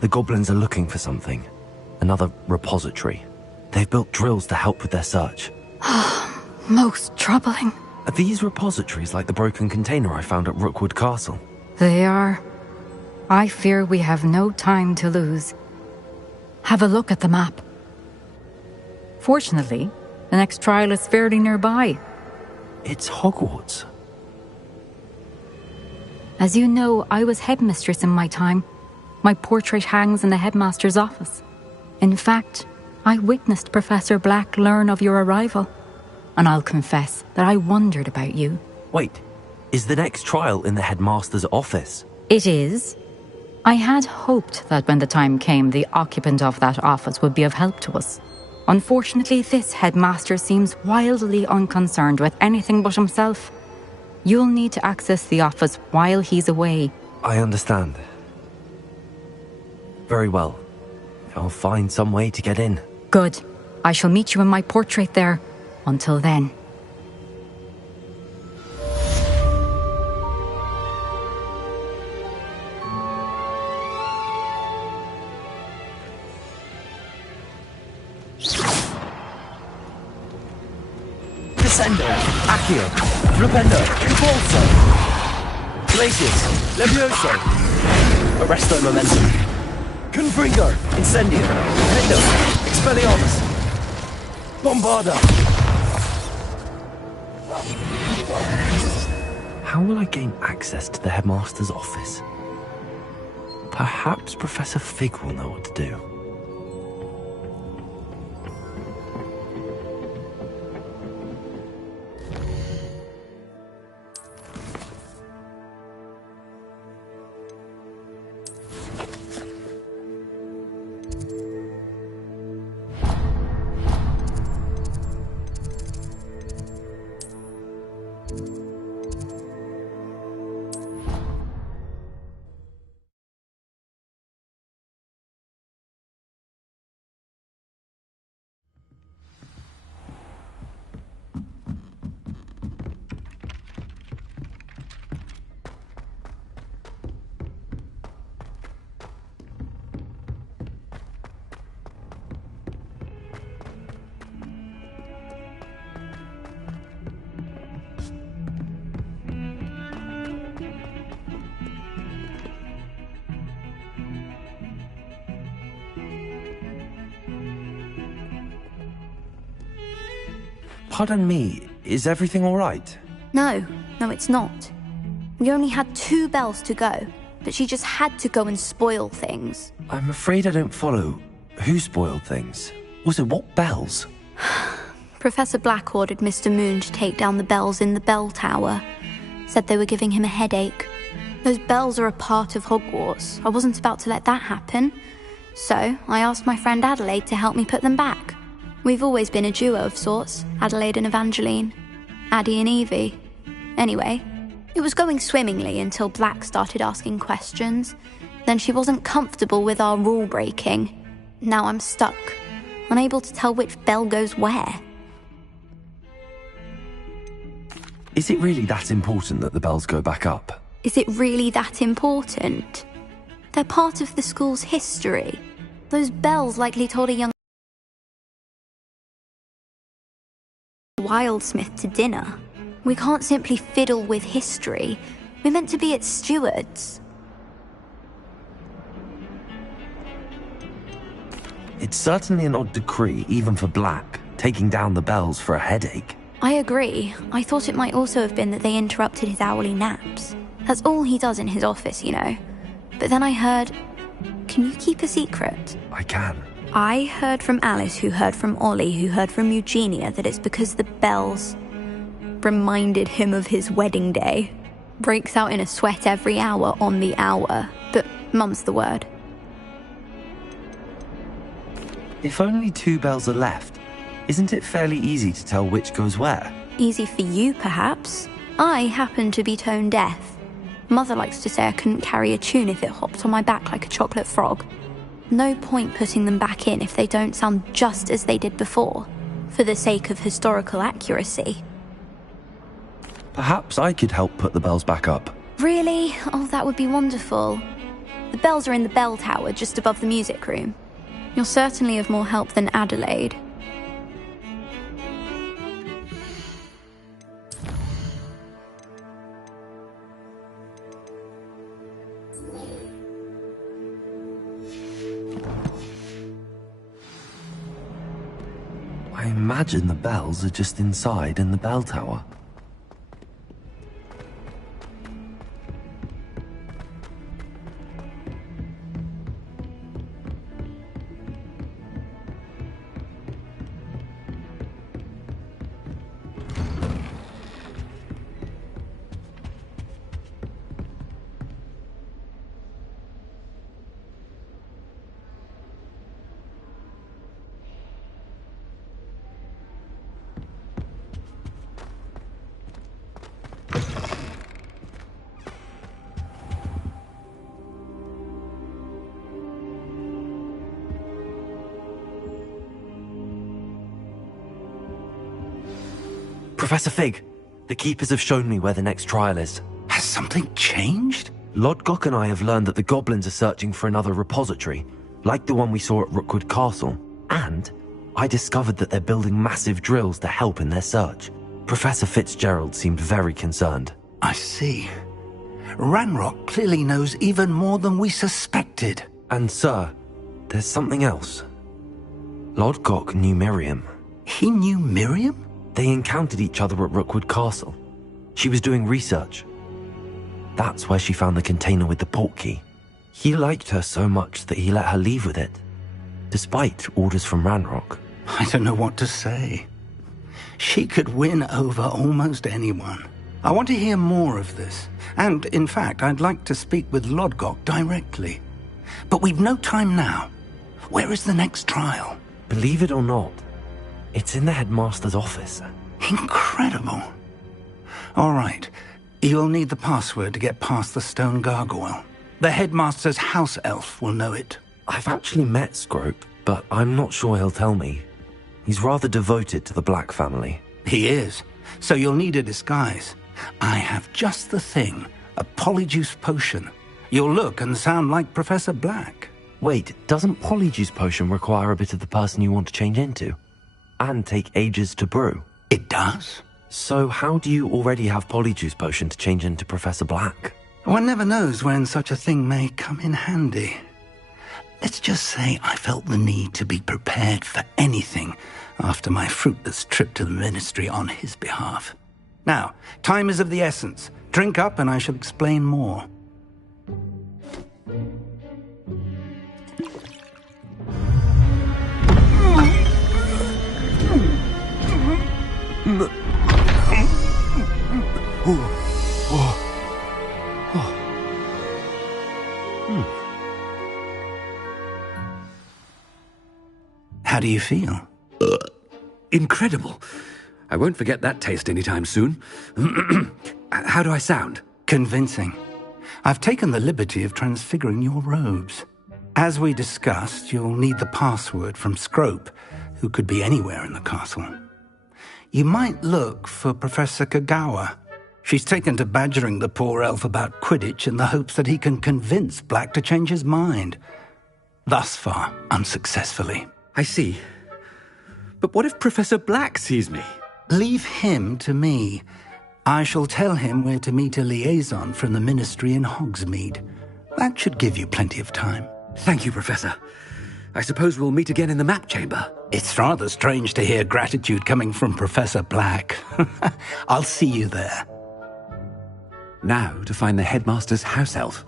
The goblins are looking for something. Another repository. They've built drills to help with their search. Most troubling. Are these repositories like the broken container I found at Rookwood Castle? They are. I fear we have no time to lose. Have a look at the map. Fortunately, the next trial is fairly nearby. It's Hogwarts. As you know, I was headmistress in my time. My portrait hangs in the headmaster's office. In fact, I witnessed Professor Black learn of your arrival. And I'll confess that I wondered about you. Wait, is the next trial in the headmaster's office? It is. I had hoped that when the time came, the occupant of that office would be of help to us. Unfortunately, this headmaster seems wildly unconcerned with anything but himself. You'll need to access the office while he's away. I understand. Very well. I'll find some way to get in. Good. I shall meet you in my portrait there. Until then. Descendo, Accio, Flipendo, Impulso, Glacius, Levioso, Arresto Momentum, Confringo, Incendio, Pendo, Expelliarmus, Bombarda. How will I gain access to the headmaster's office? Perhaps Professor Fig will know what to do. Pardon me, is everything all right? No, it's not. We only had 2 bells to go, but she just had to go and spoil things. I'm afraid I don't follow. Who spoiled things? Also, what bells? Professor Black ordered Mr. Moon to take down the bells in the bell tower. Said they were giving him a headache. Those bells are a part of Hogwarts. I wasn't about to let that happen. So, I asked my friend Adelaide to help me put them back. We've always been a duo of sorts, Adelaide and Evangeline. Addie and Evie. Anyway, it was going swimmingly until Black started asking questions. Then she wasn't comfortable with our rule breaking. Now I'm stuck, unable to tell which bell goes where. Is it really that important that the bells go back up? Is it really that important? They're part of the school's history. Those bells likely told a young Wildsmith to dinner. We can't simply fiddle with history. We're meant to be its stewards. It's certainly an odd decree, even for Black, taking down the bells for a headache. I agree. I thought it might also have been that they interrupted his hourly naps. That's all he does in his office, you know. But then I heard... Can you keep a secret? I can. I heard from Alice, who heard from Ollie, who heard from Eugenia, that it's because the bells reminded him of his wedding day. Breaks out in a sweat every hour on the hour, but mum's the word. If only 2 bells are left, isn't it fairly easy to tell which goes where? Easy for you, perhaps. I happen to be tone deaf. Mother likes to say I couldn't carry a tune if it hopped on my back like a chocolate frog. No point putting them back in if they don't sound just as they did before, for the sake of historical accuracy. Perhaps I could help put the bells back up. Really? Oh, that would be wonderful. The bells are in the bell tower just above the music room. You're certainly of more help than Adelaide. I imagine the bells are just inside in the bell tower. Professor Fig, the Keepers have shown me where the next trial is. Has something changed? Lodgok and I have learned that the goblins are searching for another repository, like the one we saw at Rookwood Castle. And I discovered that they're building massive drills to help in their search. Professor Fitzgerald seemed very concerned. I see. Ranrock clearly knows even more than we suspected. And sir, there's something else. Lodgok knew Miriam. He knew Miriam? They encountered each other at Rookwood Castle. She was doing research, That's where she found the container with the portkey. He liked her so much that he let her leave with it, despite orders from Ranrock. I don't know what to say. She could win over almost anyone. I want to hear more of this. And, in fact, I'd like to speak with Lodgok directly. But we've no time now. Where is the next trial? Believe it or not, it's in the headmaster's office. Incredible. All right. You'll need the password to get past the stone gargoyle. The headmaster's house elf will know it. I've actually met Scrope, but I'm not sure he'll tell me. He's rather devoted to the Black family. He is. So you'll need a disguise. I have just the thing. A polyjuice potion. You'll look and sound like Professor Black. Wait, doesn't polyjuice potion require a bit of the person you want to change into? And take ages to brew? It does. So how do you already have polyjuice potion to change into Professor Black? One never knows when such a thing may come in handy. Let's just say I felt the need to be prepared for anything after my fruitless trip to the ministry on his behalf. Now, time is of the essence. Drink up and I shall explain more. How do you feel? Incredible. I won't forget that taste anytime soon. How do I sound? Convincing. I've taken the liberty of transfiguring your robes. As we discussed, you'll need the password from Scrope, who could be anywhere in the castle. You might look for Professor Kagawa. She's taken to badgering the poor elf about Quidditch in the hopes that he can convince Black to change his mind. Thus far, unsuccessfully. I see. But what if Professor Black sees me? Leave him to me. I shall tell him where to meet a liaison from the ministry in Hogsmeade. That should give you plenty of time. Thank you, Professor. I suppose we'll meet again in the map chamber. It's rather strange to hear gratitude coming from Professor Black. I'll see you there. Now to find the headmaster's house elf.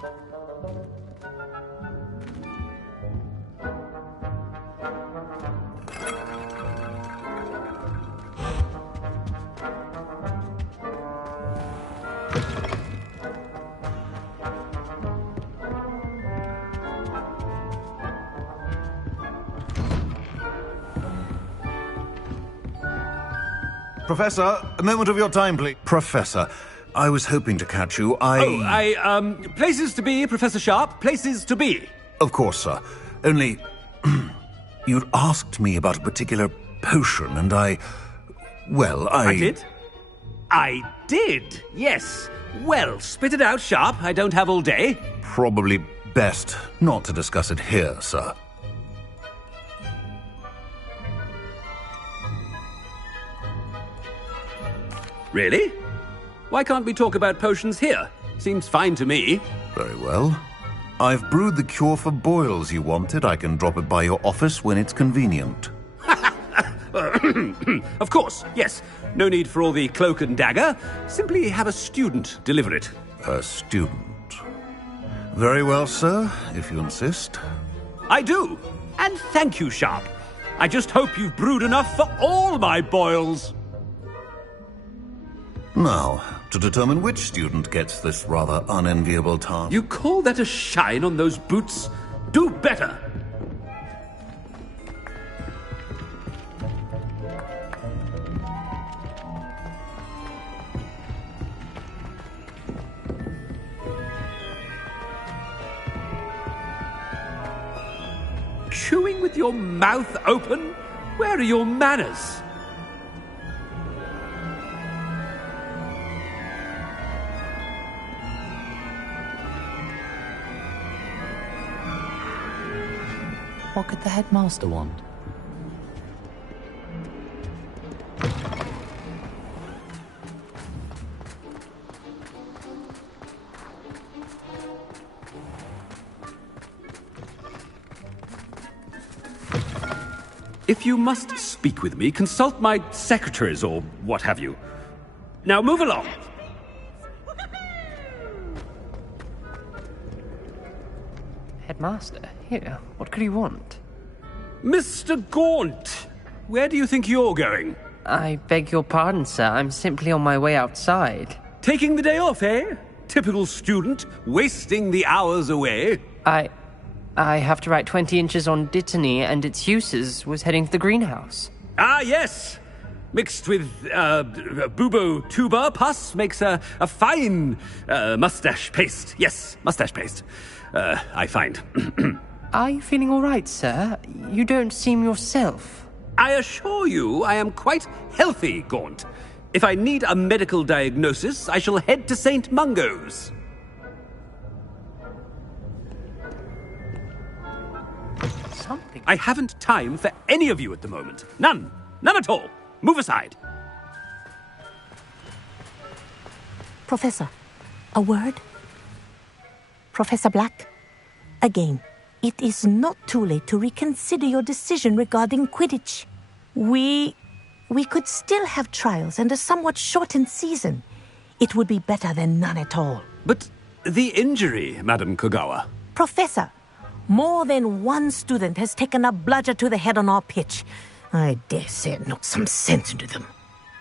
Professor, a moment of your time, please. Professor, I was hoping to catch you. Places to be, Professor Sharp. Places to be. Of course, sir. Only, you'd asked me about a particular potion, and I did? I did, yes. Well, spit it out, Sharp. I don't have all day. Probably best not to discuss it here, sir. Really? Why can't we talk about potions here? Seems fine to me. Very well. I've brewed the cure for boils you wanted. I can drop it by your office when it's convenient. Of course, yes. No need for all the cloak and dagger. Simply have a student deliver it. A student? Very well, sir, if you insist. I do. And thank you, Sharp. I just hope you've brewed enough for all my boils. Now, to determine which student gets this rather unenviable task. You call that a shine on those boots? Do better! Chewing with your mouth open? Where are your manners? What could the headmaster want? If you must speak with me, consult my secretaries or what have you. Now move along. headmaster. Here, what could he want? Mr. Gaunt, where do you think you're going? I beg your pardon, sir. I'm simply on my way outside. Taking the day off, eh? Typical student, wasting the hours away. I have to write 20 inches on Dittany and its uses. Was heading to the greenhouse. Ah, yes! Mixed with bubo tuber pus makes a fine mustache paste. Yes, mustache paste. I find. Are you feeling all right, sir? You don't seem yourself. I assure you I am quite healthy, Gaunt. If I need a medical diagnosis, I shall head to St. Mungo's. Something. I haven't time for any of you at the moment. None. None at all. Move aside. Professor, a word? Professor Black? Again, it is not too late to reconsider your decision regarding Quidditch. We could still have trials and a somewhat shortened season. It would be better than none at all. But the injury, Madam Kogawa. Professor, more than one student has taken a bludger to the head on our pitch. I dare say it knocked some sense into them.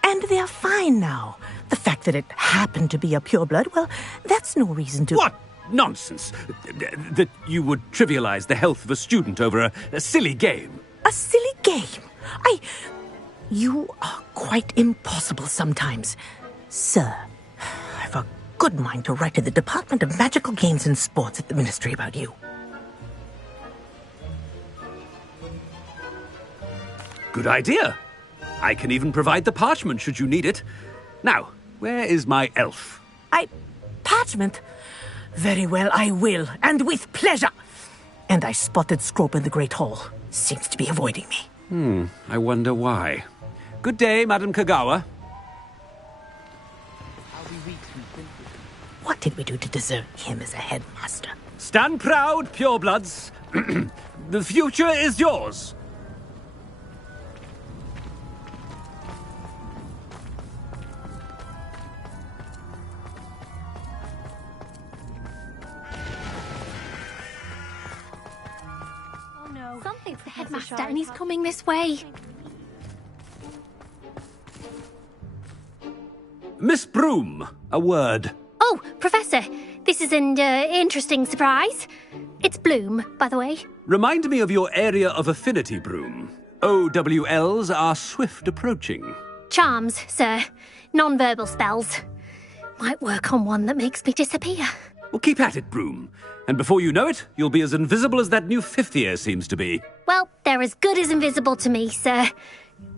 And they are fine now. The fact that it happened to be a pureblood, well, that's no reason to... What nonsense! That you would trivialize the health of a student over a silly game. A silly game? You are quite impossible sometimes. Sir, I've a good mind to write to the Department of Magical Games and Sports at the Ministry about you. Good idea. I can even provide the parchment should you need it. Now, where is my elf? Parchment? Very well, I will, and with pleasure. And I spotted Scrope in the Great Hall. Seems to be avoiding me. I wonder why. Good day, Madam Kogawa. What did we do to deserve him as a headmaster? Stand proud, purebloods. The future is yours. Something's the headmaster and he's coming this way. Miss Broom, a word. Oh, Professor, this is an interesting surprise. It's Bloom, by the way. Remind me of your area of affinity, Broom. OWLs are swift approaching. Charms, sir. Non-verbal spells. Might work on one that makes me disappear. Well, keep at it, Broom. And before you know it, you'll be as invisible as that new fifth year seems to be. Well, they're as good as invisible to me, sir.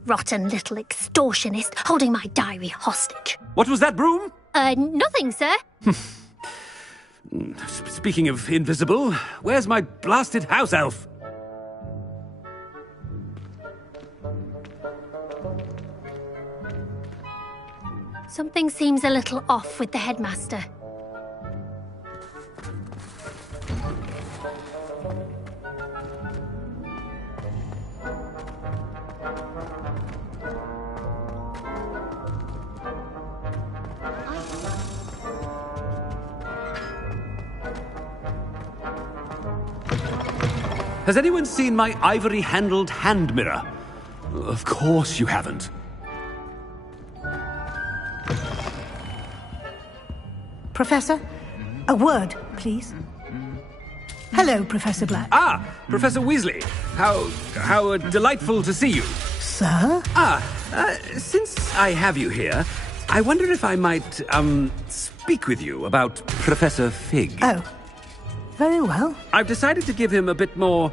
Rotten little extortionist holding my diary hostage. What was that, Broom? Nothing, sir. Speaking of invisible, where's my blasted house elf? Something seems a little off with the headmaster. Has anyone seen my ivory-handled hand mirror? Of course you haven't. Professor, a word, please. Hello, Professor Black. Ah, Professor Weasley. How delightful to see you. Sir? Since I have you here, I wonder if I might, speak with you about Professor Fig. Oh, very well. I've decided to give him a bit more,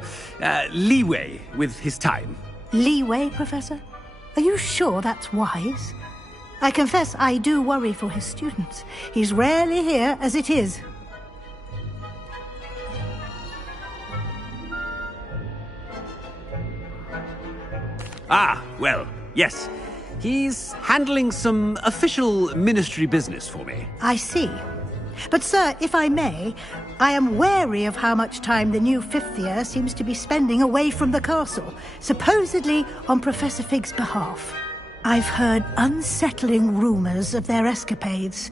leeway with his time. Leeway, Professor? Are you sure that's wise? I confess I do worry for his students. He's rarely here as it is. Ah, well, yes. He's handling some official ministry business for me. I see. But, sir, if I may, I am wary of how much time the new fifth year seems to be spending away from the castle, supposedly on Professor Fig's behalf. I've heard unsettling rumours of their escapades.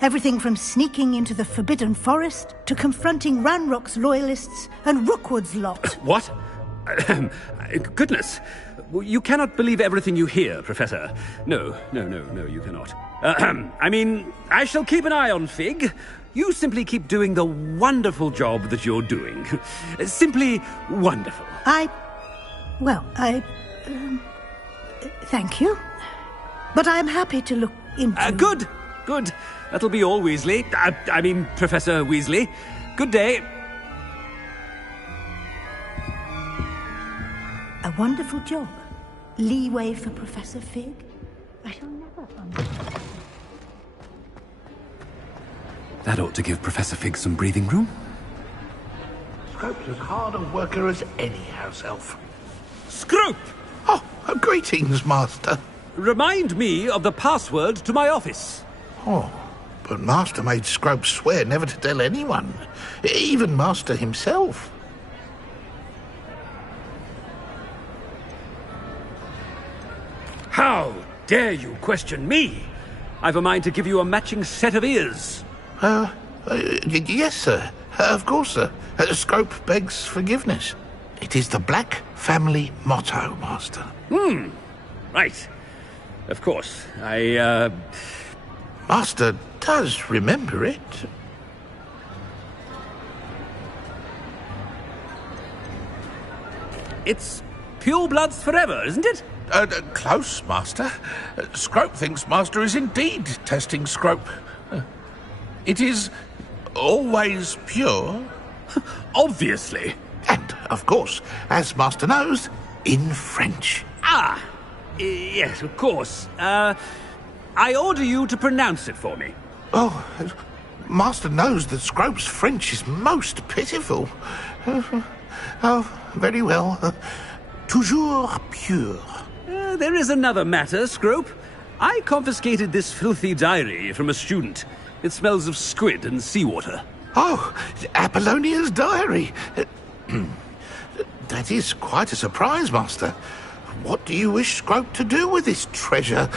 Everything from sneaking into the Forbidden Forest to confronting Ranrock's loyalists and Rookwood's lot. What? Goodness. You cannot believe everything you hear, Professor. No, you cannot. I mean, I shall keep an eye on Fig. You simply keep doing the wonderful job that you're doing. Simply wonderful. Thank you. But I'm happy to look into... Good. That'll be all, Weasley. I mean, Professor Weasley. Good day. A wonderful job. Leeway for Professor Fig? I shall never understand. That ought to give Professor Fig some breathing room. Scrope's as hard a worker as any house elf. Scrope! Oh, greetings, Master. Remind me of the password to my office. Oh, but Master made Scrope swear never to tell anyone, even Master himself. How dare you question me? I've a mind to give you a matching set of ears. Yes, sir. Of course, sir. Scrope begs forgiveness. It is the Black family motto, Master. Right. Of course. Master does remember it. It's purebloods forever, isn't it? Close, Master. Scrope thinks Master is indeed testing Scrope. It is always pure. Obviously. And, of course, as Master knows, in French. Yes, of course. I order you to pronounce it for me. Oh, Master knows that Scrope's French is most pitiful. Oh, very well. Toujours pure. There is another matter, Scrope. I confiscated this filthy diary from a student. It smells of squid and seawater. Oh, Apollonia's diary. That is quite a surprise, Master. What do you wish Scrope to do with this treasure?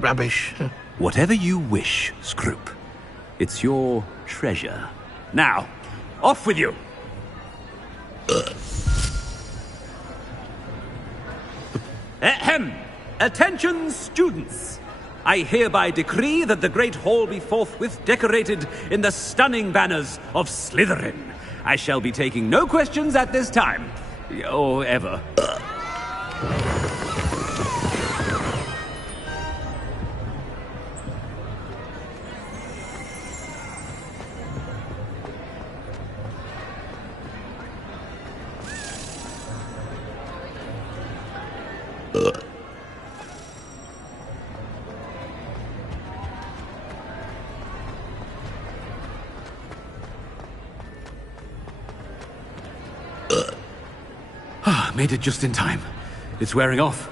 Rubbish. Whatever you wish, Scrope. It's your treasure. Now, off with you. Ahem! Attention, students! I hereby decree that the Great Hall be forthwith decorated in the stunning banners of Slytherin. I shall be taking no questions at this time. Or ever. Made it just in time. It's wearing off.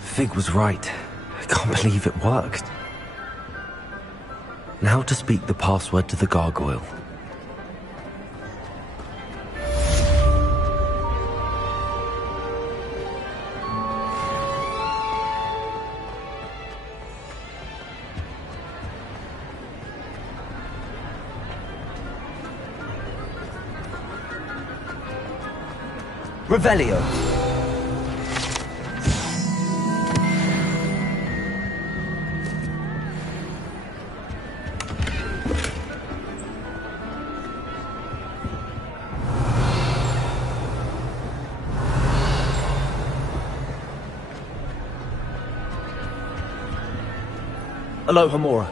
Fig was right. I can't believe it worked. Now to speak the password to the gargoyle. Revelio. Alohomora.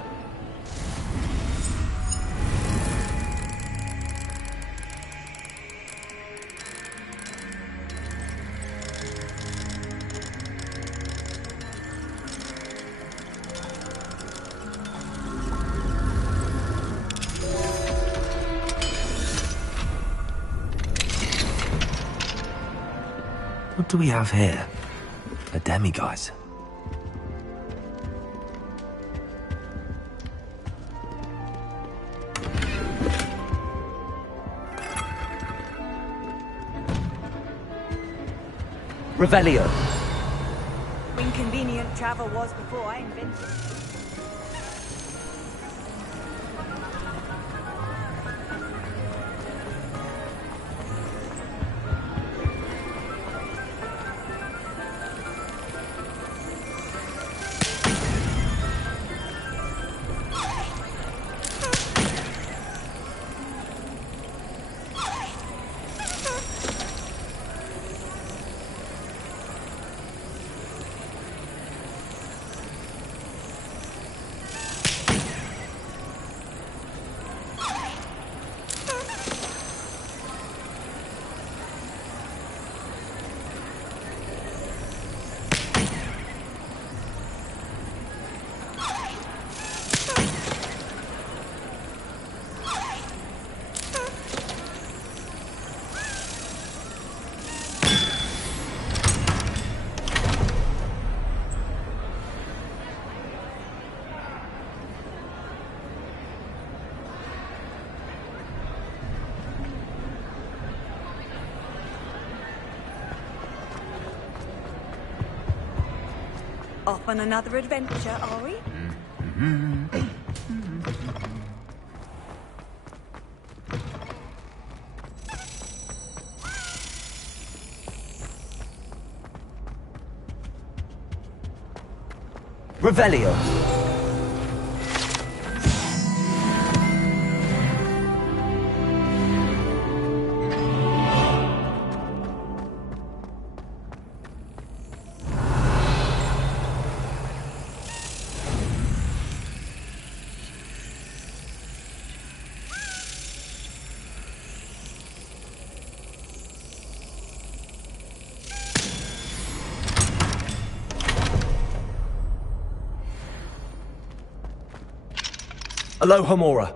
What do we have here? A demiguise. Revelio. Inconvenient travel was before I invented it. Off on another adventure, are we? Revelio. Aloha Mora.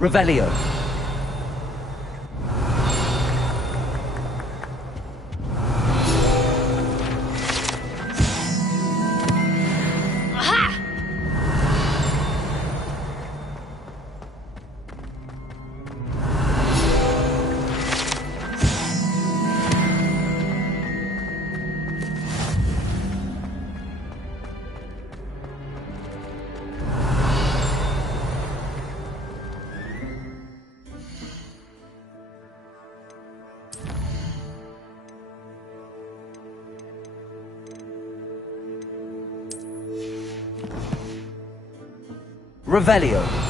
Revelio. Revelio.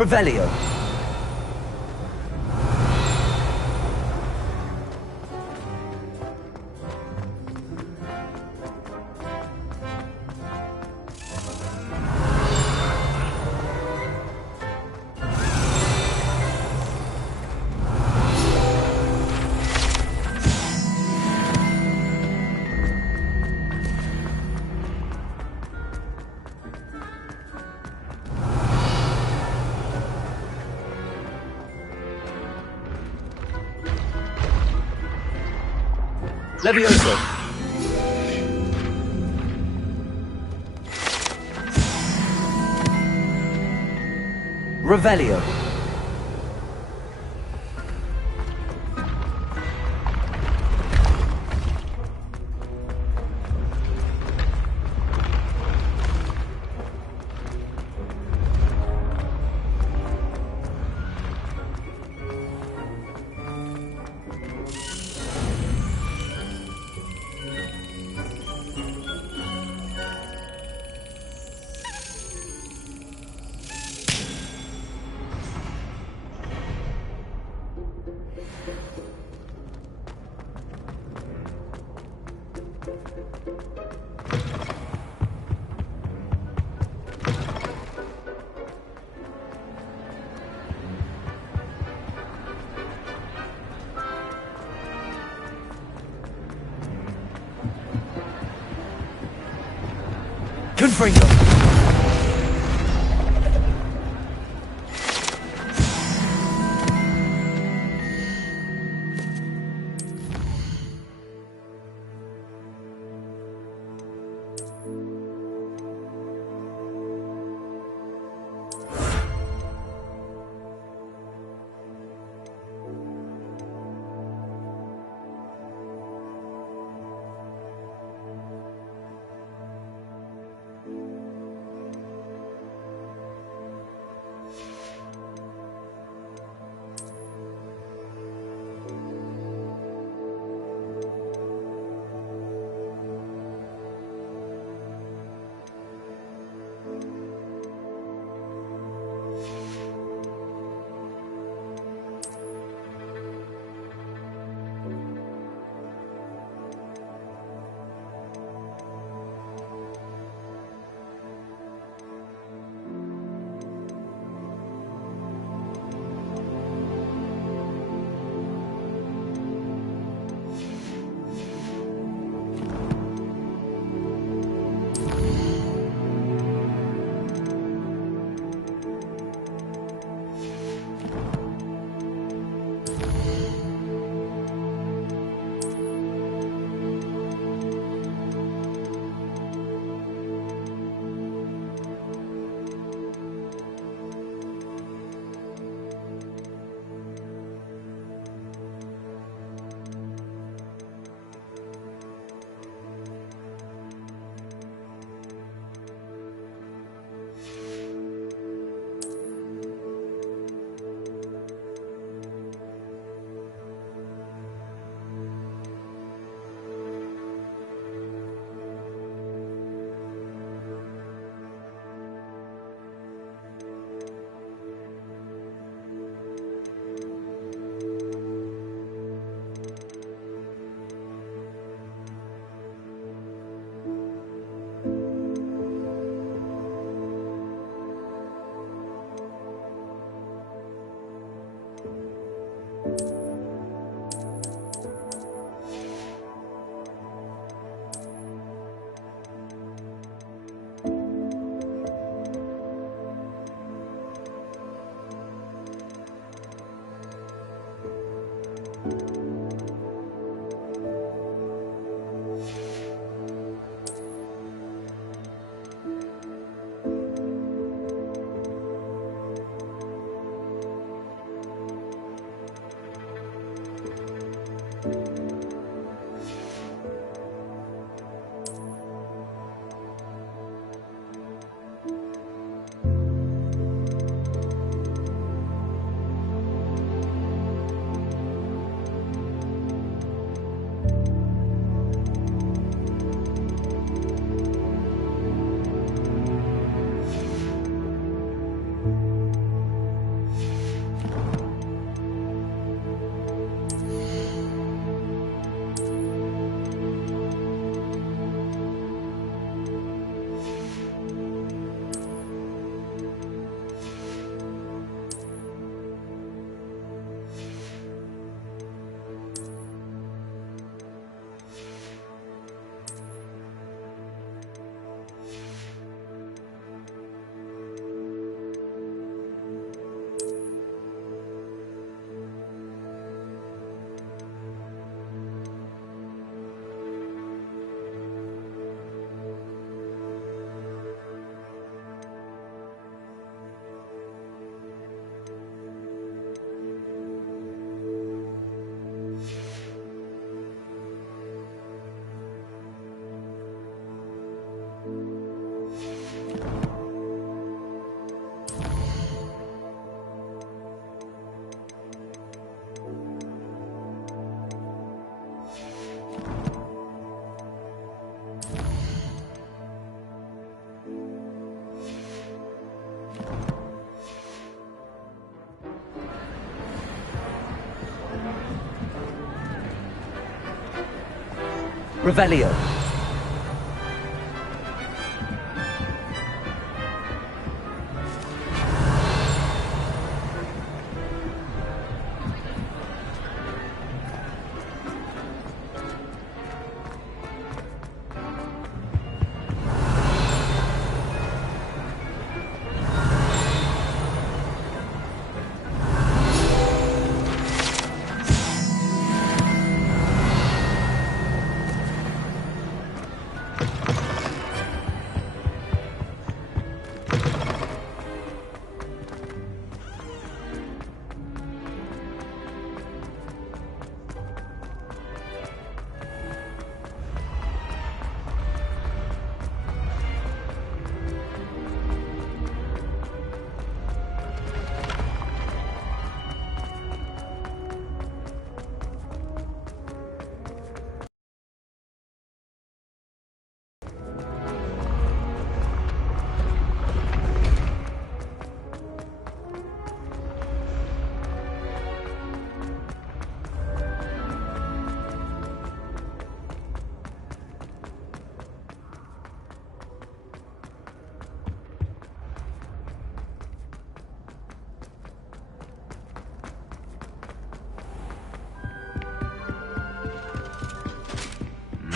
Revelio. Levioso. Revelio. free them. Revelio.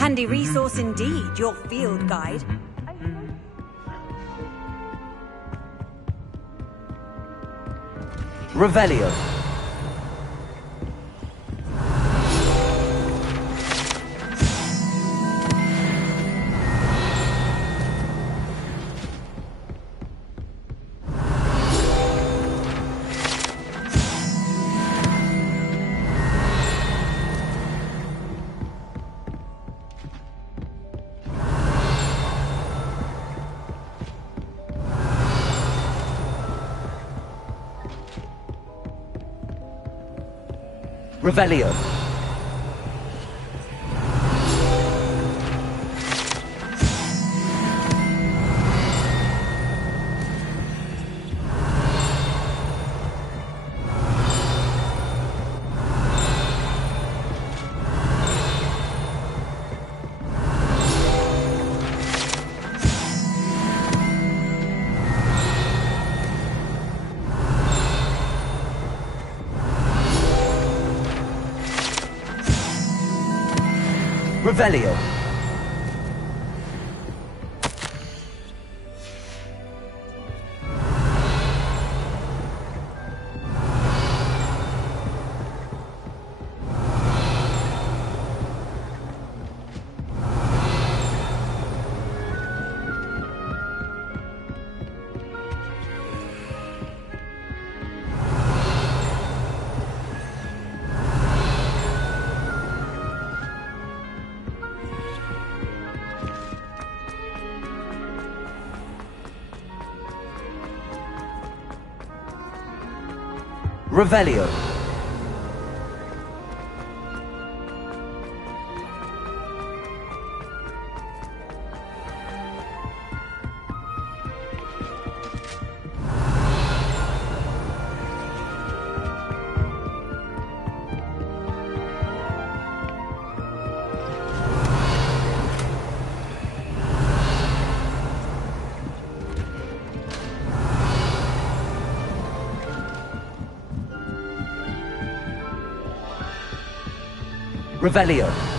Handy resource indeed, your field guide. Revelio. Revelio. Revelio. Revelio. Revelio.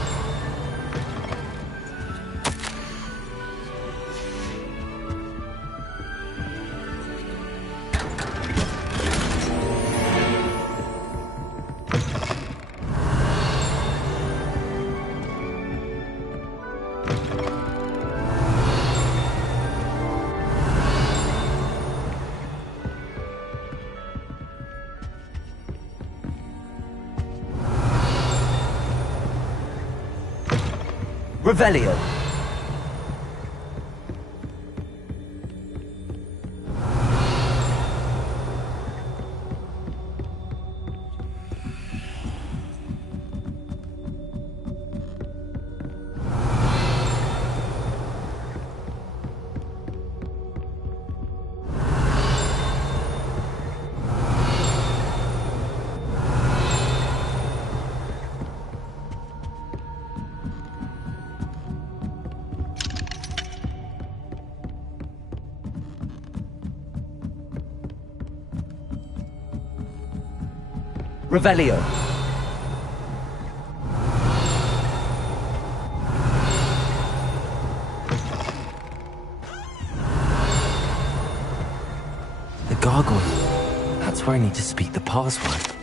Revelio. Revelio. The gargoyle. That's where I need to speak the password.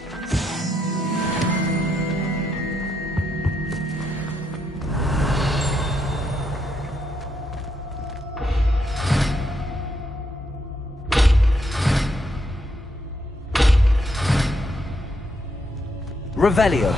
Revelio.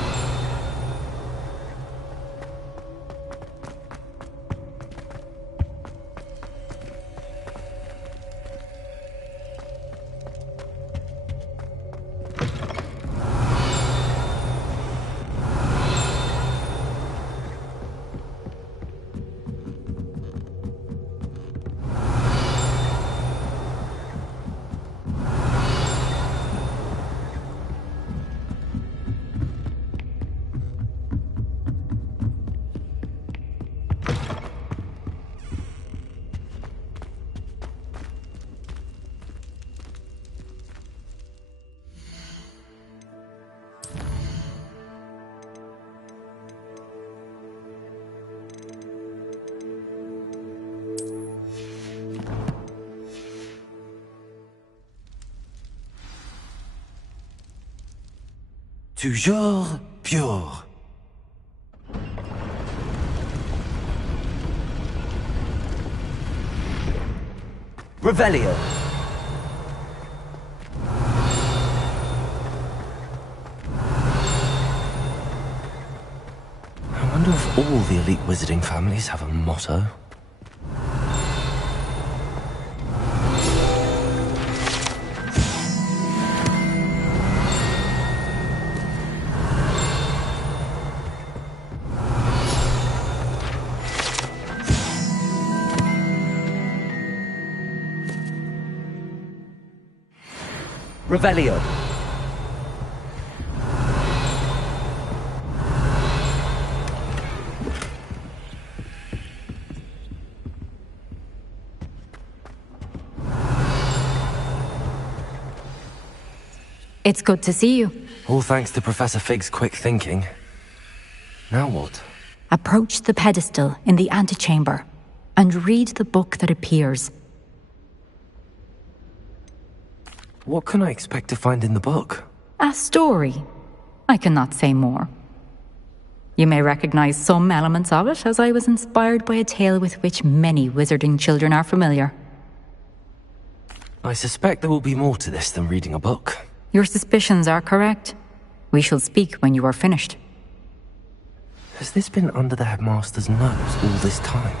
Toujours pure. Revelio. I wonder if all the elite wizarding families have a motto. Revelio. It's good to see you. All thanks to Professor Fig's quick thinking. Now what? Approach the pedestal in the antechamber and read the book that appears. What can I expect to find in the book? A story. I cannot say more. You may recognize some elements of it, as I was inspired by a tale with which many wizarding children are familiar. I suspect there will be more to this than reading a book. Your suspicions are correct. We shall speak when you are finished. Has this been under the headmaster's nose all this time?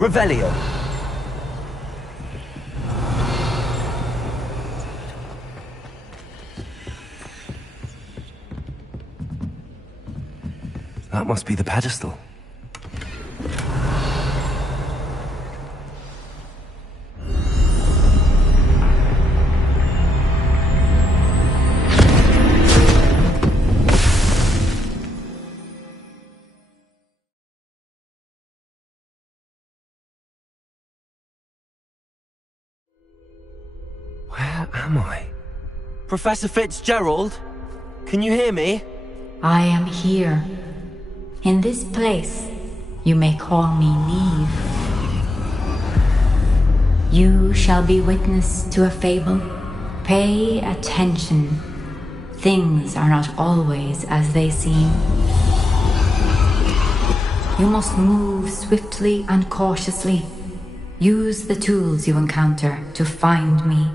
Revelio. That must be the pedestal. Where am I? Professor Fitzgerald? Can you hear me? I am here. In this place, you may call me Neve. You shall be witness to a fable. Pay attention. Things are not always as they seem. You must move swiftly and cautiously. Use the tools you encounter to find me